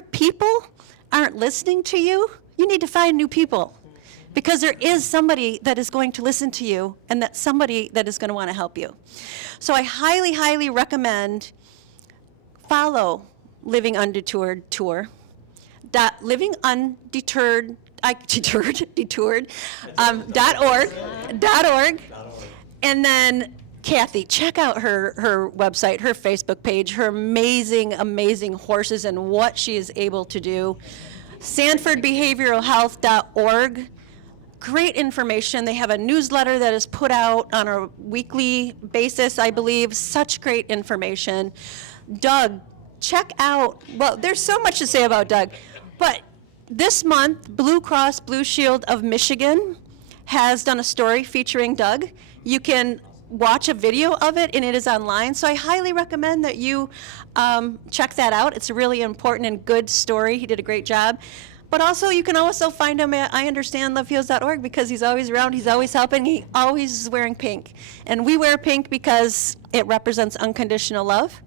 people aren't listening to you, you need to find new people, because there is somebody that is going to listen to you, and that somebody that is going to want to help you. So I highly, highly recommend follow Living Undeterred tour. Living Undeterred, .org. And then Kathy, check out her website, her Facebook page, her amazing, amazing horses and what she is able to do. SanfordBehavioralHealth.org. Great information. They have a newsletter that is put out on a weekly basis, I believe. Such great information. Doug, check out, well, there's so much to say about Doug, but this month, Blue Cross Blue Shield of Michigan has done a story featuring Doug. You can watch a video of it, and it is online, so I highly recommend that you check that out. It's a really important and good story. He did a great job. But also, you can also find him at IunderstandLoveHeals.org because he's always around, he's always helping, he always is wearing pink. And we wear pink because it represents unconditional love,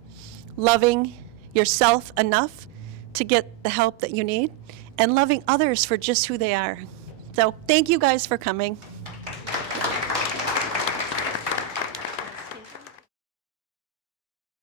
loving yourself enough to get the help that you need, and loving others for just who they are. So thank you guys for coming.